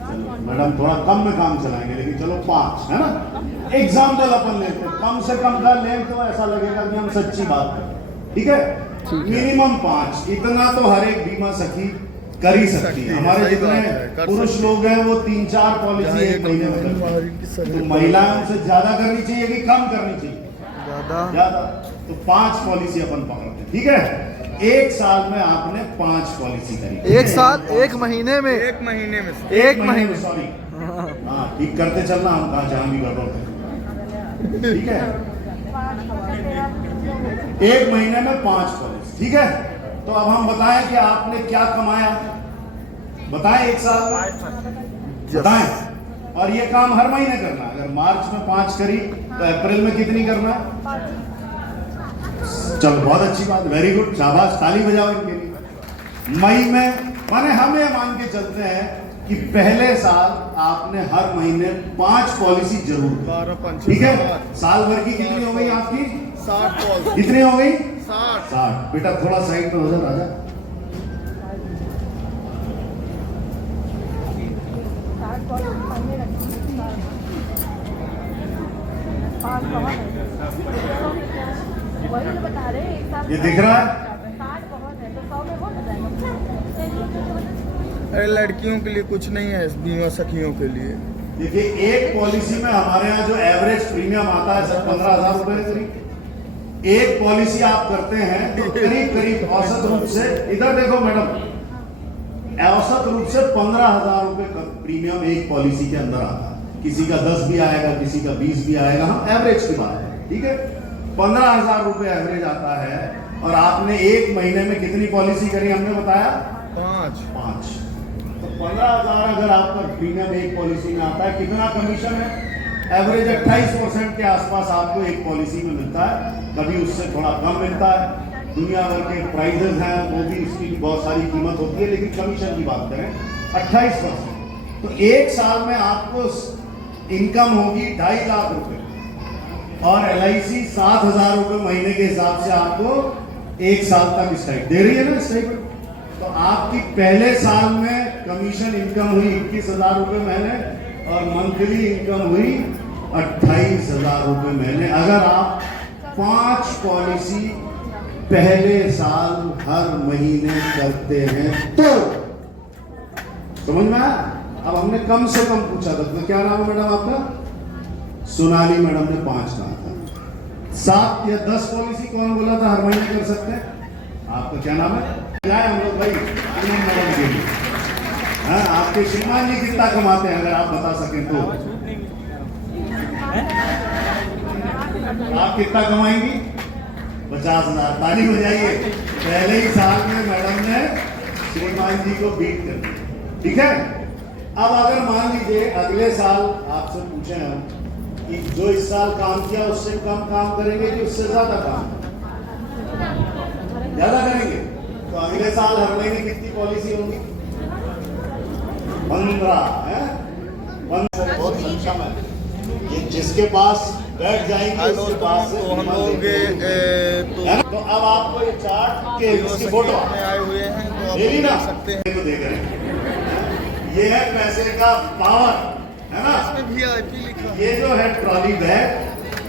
चलो मैडम थोड़ा कम में काम चलाएंगे, लेकिन चलो 5 है ना? एग्जाम्पल अपन लेते हैं, कम से कम का लें तो ऐसा लगेगा कि हम सच्ची बात करें, ठीक है? मिनिमम 5, इतना तो हर एक बीमा सखी कर ही सकती है। हमारे जितने पुरुष लोग हैं वो 3-4 पॉलिसी 1 महीने में करते हैं, तो महिलाएं उनसे ज्यादा करनी चाहिए कि कम करनी चाहिए? ज्यादा। तो 5 पॉलिसी अपन पकड़ते हैं, ठीक है? 1 साल में आपने 5 पॉलिसी करी। 1 साल 1 महीने में? 1 महीने, सॉरी, हाँ ठीक करते चलना, हम कहाँ जहाँ भी गड़बड़ करें, ठीक है? 1 महीने में 5 पॉलिसी, ठीक है? तो अब हम बताएं कि आपने क्या कमाया, बताएं 1 साल में, बताएं। और ये काम हर महीने करना है। अगर मार्च में 5 करी तो अप्रैल में कितनी करना है? चलो बहुत अच्छी बात, वेरी गुड, शाबाश, ताली बजाओ इनके लिए। मई में, माने हम ये मान के चलते हैं कि पहले साल आपने हर महीने 5 पॉलिसी जरूर की, ठीक है? साल भर की कितनी हो गई आपकी? 60 पॉलिसी। कितनी हो गई? 60। बेटा थोड़ा साइड में हो जा राजा। वही तो बता रहे हैं, एक साथ ये दिख रहा है? 60 बहुत है तो 100 में हो जाएगा। अरे लड़कियों के लिए कुछ नहीं है, बीमा सखियों के लिए। देखिए, एक पॉलिसी में हमारे यहाँ जो एवरेज प्रीमियम आता है सर 15,000 रुपए के करीब। एक पॉलिसी आप करते हैं तो करीब करीब औसत रूप से, इधर देखो मैडम, औसत रूप से 15,000 रुपए का प्रीमियम एक पॉलिसी के अंदर आता है। किसी का 10 भी आएगा, किसी का 20 भी आएगा, हम एवरेज की बात है, ठीक है। 15,000 रुपए एवरेज आता है। और आपने एक महीने में कितनी पॉलिसी करी हमने बताया? 5। तो 15,000 अगर आपका प्रीमियम एक पॉलिसी में आता है, कितना कमीशन है? एवरेज 28% के आसपास आपको एक पॉलिसी में मिलता है। कभी उससे थोड़ा कम मिलता है, दुनिया भर के प्राइजेस हैं, वो भी उसकी बहुत सारी कीमत होती है, लेकिन कमीशन की बात करें 28%। तो एक साल में आपको इनकम होगी 2.5 लाख रुपए और LIC 7,000 रुपए महीने के हिसाब से आपको एक साल तक स्ट्राइक दे रही है ना, स्ट्राइक। तो आपकी पहले साल में कमीशन इनकम हुई 21,000 रुपए महीने और मंथली इनकम हुई 28,000 रुपए महीने। अगर आप 5 पॉलिसी पहले साल हर महीने करते हैं तो समझ में आया? अब हमने कम से कम पूछा था, तो क्या नाम है मैडम आपका? सोनाली मैडम ने 5 कहा था। 7 या 10 पॉलिसी कौन बोला था हर महीने कर सकते हैं? आपका क्या नाम है? क्या है हम लोग भाई मैडम के लिए? हाँ, आपके श्रीमान जी कितना कमाते हैं अगर आप बता सकें तो? आप कितना कमाएंगी? 50,000। ताली हो जाइए। पहले ही साल में मैडम ने श्रीमान जी को बीट कर दिया, ठीक है। अब अगर मान लीजिए अगले साल आपसे पूछे हम कि जो इस साल काम किया उससे कम काम करेंगे कि उससे ज्यादा काम? ज्यादा करेंगे। तो अगले साल हर महीने कितनी पॉलिसी होगी? 15 है। 15 बहुत सक्षम है ये, जिसके पास बैठ जाएंगे उसके पास से तो हम लोग तो अब आपको ये चार्ट के इसकी फोटो आए हुए हैं तो आप देख देख सकते हैं। को देख रहे हैं। ये है पैसे का पावर, है ना? इसमें VIP लिखा है। ये जो है ट्रॉली बैग,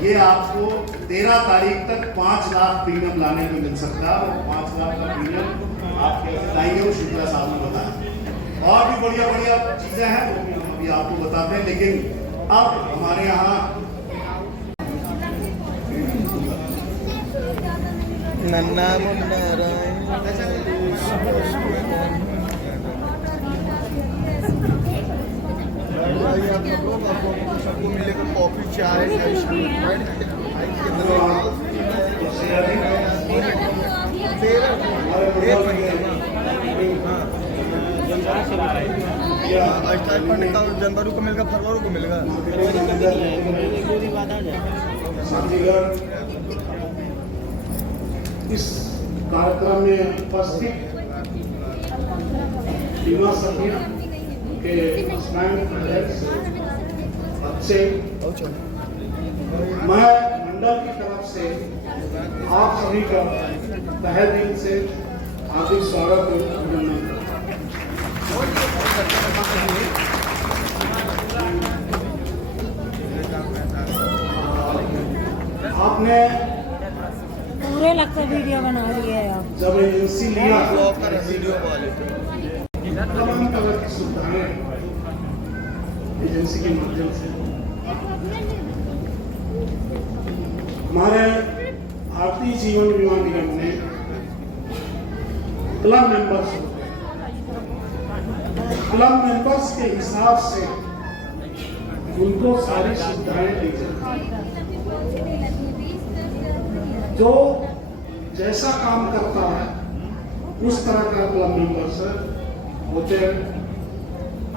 ये आपको 13 तारीख तक 5 लाख प्रीमियम लाने को मिल सकता है। और 5 लाख का प्रीमियम आप कैसे लाएंगे वो शुक्ला साहब ने बताया। और भी बढ़िया बढ़िया चीजें हैं वो भी हम अभी आपको बताते हैं। लेकिन अब हमारे यहाँ नन्ना मुन्ना सबको मिलेगा कॉफी चाय जनवरी को मिलेगा, फरवरी को मिलेगा। इस कार्यक्रम में उपस्थित बीमा सखियों के अच्छे, मैं मंडल की तरफ से आप सभी का तहे दिल से हार्दिक स्वागत और अभिनंदन आपने पूरे लगता वीडियो बना रही है आप। जब एजेंसी लिया वीडियो वाले तमाम तरह की सुविधाएं एजेंसी के माध्यम से हमारे भारतीय जीवन बीमा निगम ने क्लब मेंबर्स के हिसाब से उनको सारी सुविधाएं दी जाती हैं। जो जैसा काम करता है उस तरह का क्लब मेंबर्स होते हैं।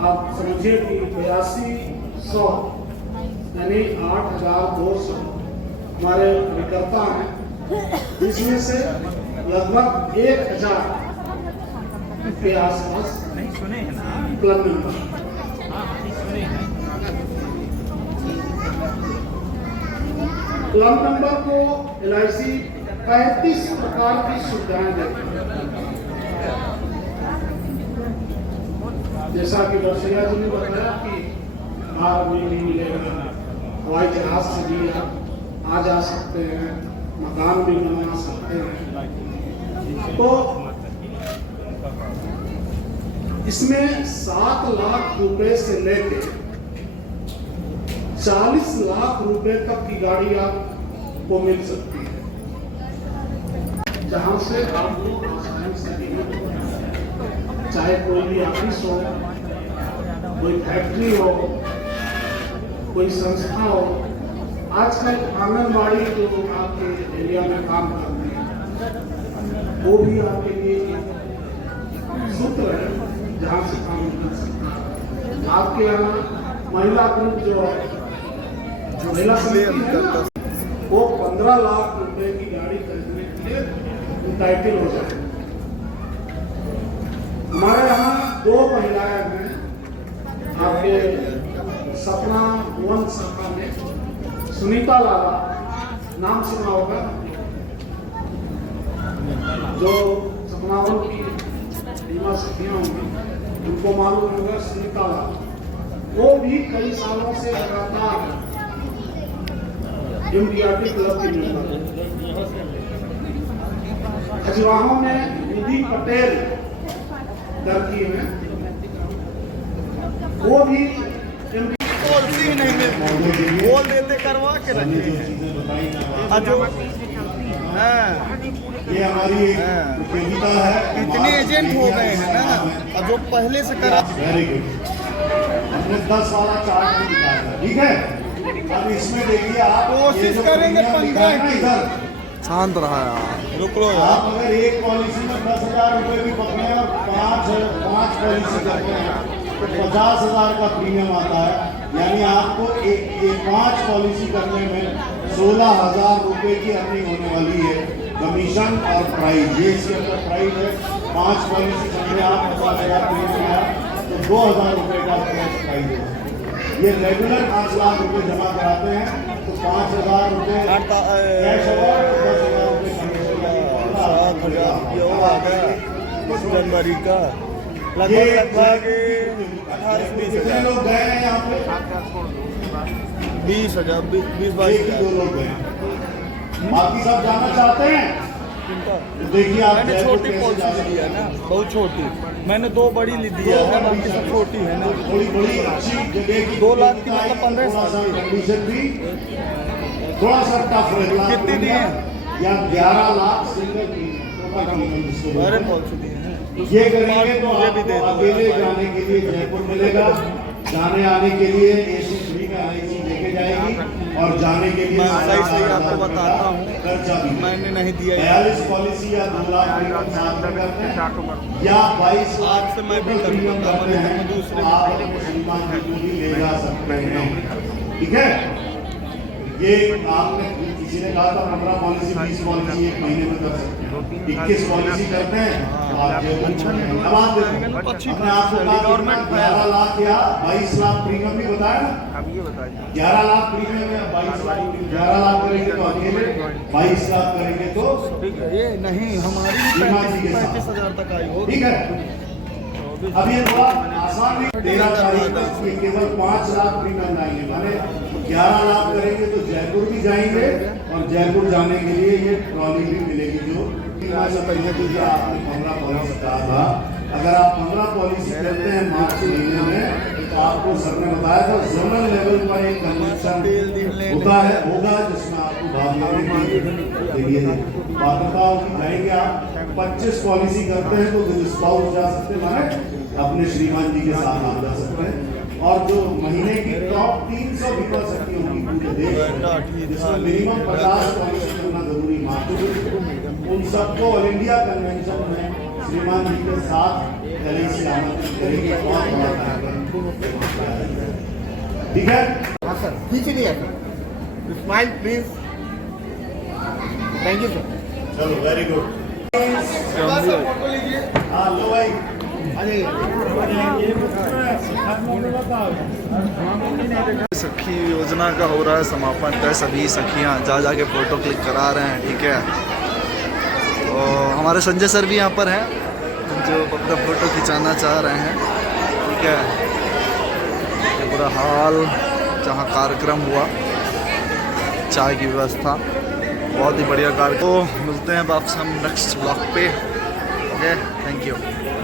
आप समझिए कि 8200 यानी 8,200 हमारे कार्यकर्ता हैं, जिसमें से लगभग 1,000 के आसपास क्लब मेंबर। क्लब मेंबर को LIC 35 प्रकार की सुविधाएं देती है। जैसा कि दर्शया जी ने बताया कि कार में भी मिलेगा, हवाई जहाज से भी आप आ जा सकते हैं, मकान भी बनवा सकते हैं। तो इसमें 7 लाख रुपए से लेके 40 लाख रुपए तक की गाड़ी आपको मिल सकती है, जहां से आपको आसानी से चाहे कोई भी ऑफिस हो, कोई फैक्ट्री हो, कोई संस्था हो। आजकल आंगनबाड़ी जो आपके एरिया में काम करते हैं वो भी आपके लिए एक सूत्र है जहाँ से काम कर सकता है। आपके यहाँ महिला ग्रुप जो महिला समिति है ना, वो 15 लाख रुपए की गाड़ी खरीदने के लिए इंटाइटल हो जाए। हमारे यहाँ 2 महिलाएं हैं आपके सपना वन शाखा में, सुनीता लाला नाम सुना होगा, जो सपना वन की बीमा सखियां होंगी उनको मालूम होगा सुनीता लाला। वो भी कई सालों से लगातार MDRT क्लब की मेंबर। खजुराहो में निधि पटेल लड़की है, वो भी बोल देते करवा के रखे ये हमारी प्रतियोगिता है। इतने एजेंट हो गए हैं ना, और जो पहले से करा। वेरी गुड, हमने 10 वाला चार्ट भी दिखाया था, ठीक है। अब इसमें देखिए आप कोशिश करेंगे 15 इधर शांत रहा यार, रुक लो यार। आप अगर एक पॉलिसी में 10,000 रुपए भी पकड़े और 5 पॉलिसी करते हैं तो 50,000 का प्रीमियम आता है। यानी आपको एक 5 पॉलिसी करने में 16,000 रुपए की अर्निंग होने वाली है, कमीशन और प्राइस। ये इसके अंदर प्राइस है। 5 पॉलिसी करने आप 50,000 प्रीमियम आया तो 2,000 रुपए का प्राइस है। ये रेगुलर 5 लाख रुपए जमा कराते हैं तो 5,000 रुपए कैश होगा, 10,000 रुपए कमीशन, 7,000 जनवरी का लगभग 18-20 कितने लोग गए हैं यहाँ पे? 20,000 20-22 एक ही 2 लोग गए हैं, बाकी सब जाना चाहते हैं। तो देखिए आप मैंने जयपुर छोटी कैसे पॉलिसी जा ली सकते है ना, हैं। बहुत छोटी। मैंने 2 बड़ी ली दिया है, बाकी सब छोटी है ना। थोड़ी बड़ी अच्छी जगह की 2 लाख की मतलब 15 थोड़ा सा साल की। कंडीशन भी थोड़ा सा टफ रहेगा। कितनी दी है? या 11 लाख सिंगल प्रीमियम। अरे पॉलिसी दी है। ये करेंगे तो मुझे भी दे आपको दो। अकेले जाने के लिए जयपुर मिलेगा, जाने आने के लिए AC फ्री का एसी लेके जाएगी और जाने के लिए मैं सही 4,000 आपको बताता हूँ, खर्चा भी मैंने नहीं दिया। 42 पॉलिसी या 2 लाख प्रीमियम साथ में करते हैं या 22 लाख आज से मैं भी टोटल प्रीमियम करूँगा, करते हैं मैं दूसरे तो आप अपने श्रीमान जी को भी ले जा सकते हैं, ठीक है। ये आपने किसी ने कहा था 15 पॉलिसी 20 पॉलिसी 1 महीने में कर सकते हैं, 21 पॉलिसी करते हैं तो आप अब आप देखो अपने आप को गवर्नमेंट 11 लाख या 22 लाख प्रीमियम भी बताया ना। अब ये बताइए 11 लाख प्रीमियम या 22 लाख, 11 लाख करेंगे तो अकेले, 22 लाख करेंगे तो ठीक है। ये नहीं हमारी बीमा जी के साथ। 35,000 तक आई हो। ठीक है। अब ये थोड़ा आसान नहीं, 13 तारीख तक ये केवल 5 लाख प्रीमियम लाएंगे, माने 11 लाख करेंगे तो जयपुर भी जाएंगे और जयपुर जाने के लिए ये ट्रॉली भी मिलेगी जो पहले दीजिए। आपने 15 पॉलिसी कहा था, अगर आप 15 पॉलिसी करते हैं मार्च महीने में तो आपको सर ने बताया था जोनल लेवल पर एक कन्वेंशन होता है, होगा जिसमें आपको भाग लेने के लिए पात्रताओं की जाएंगे। आप 25 पॉलिसी करते हैं तो विद स्पाउस जा सकते हैं, माने अपने श्रीमान जी के साथ आप जा सकते हैं। और जो महीने की टॉप 300 बीमा सखी होगी पूरे देश में, जिसमें मिनिमम 50 पॉलिसी करना जरूरी मात्र, उन सबको ऑल इंडिया कन्वेंशन में श्रीमान जी के साथ LIC आमंत्रित करेंगे। बहुत बड़ा कार्यक्रम, ठीक है। हाँ सर, खींचिए smile please. Thank you sir. चलो वेरी गुड। फोटो लीजिए। हाँ लो भाई, सखी योजना का हो रहा है समापन तय। सभी सखियां जा जा के फ़ोटो क्लिक करा रहे हैं, ठीक है। तो हमारे संजय सर भी यहाँ पर हैं जो अपना फ़ोटो खिंचाना चाह रहे हैं, ठीक है। ये पूरा हाल जहाँ कार्यक्रम हुआ चाय की व्यवस्था, बहुत ही बढ़िया कार। तो मिलते हैं वापस हम नेक्स्ट ब्लॉग पे। Okay, thank you.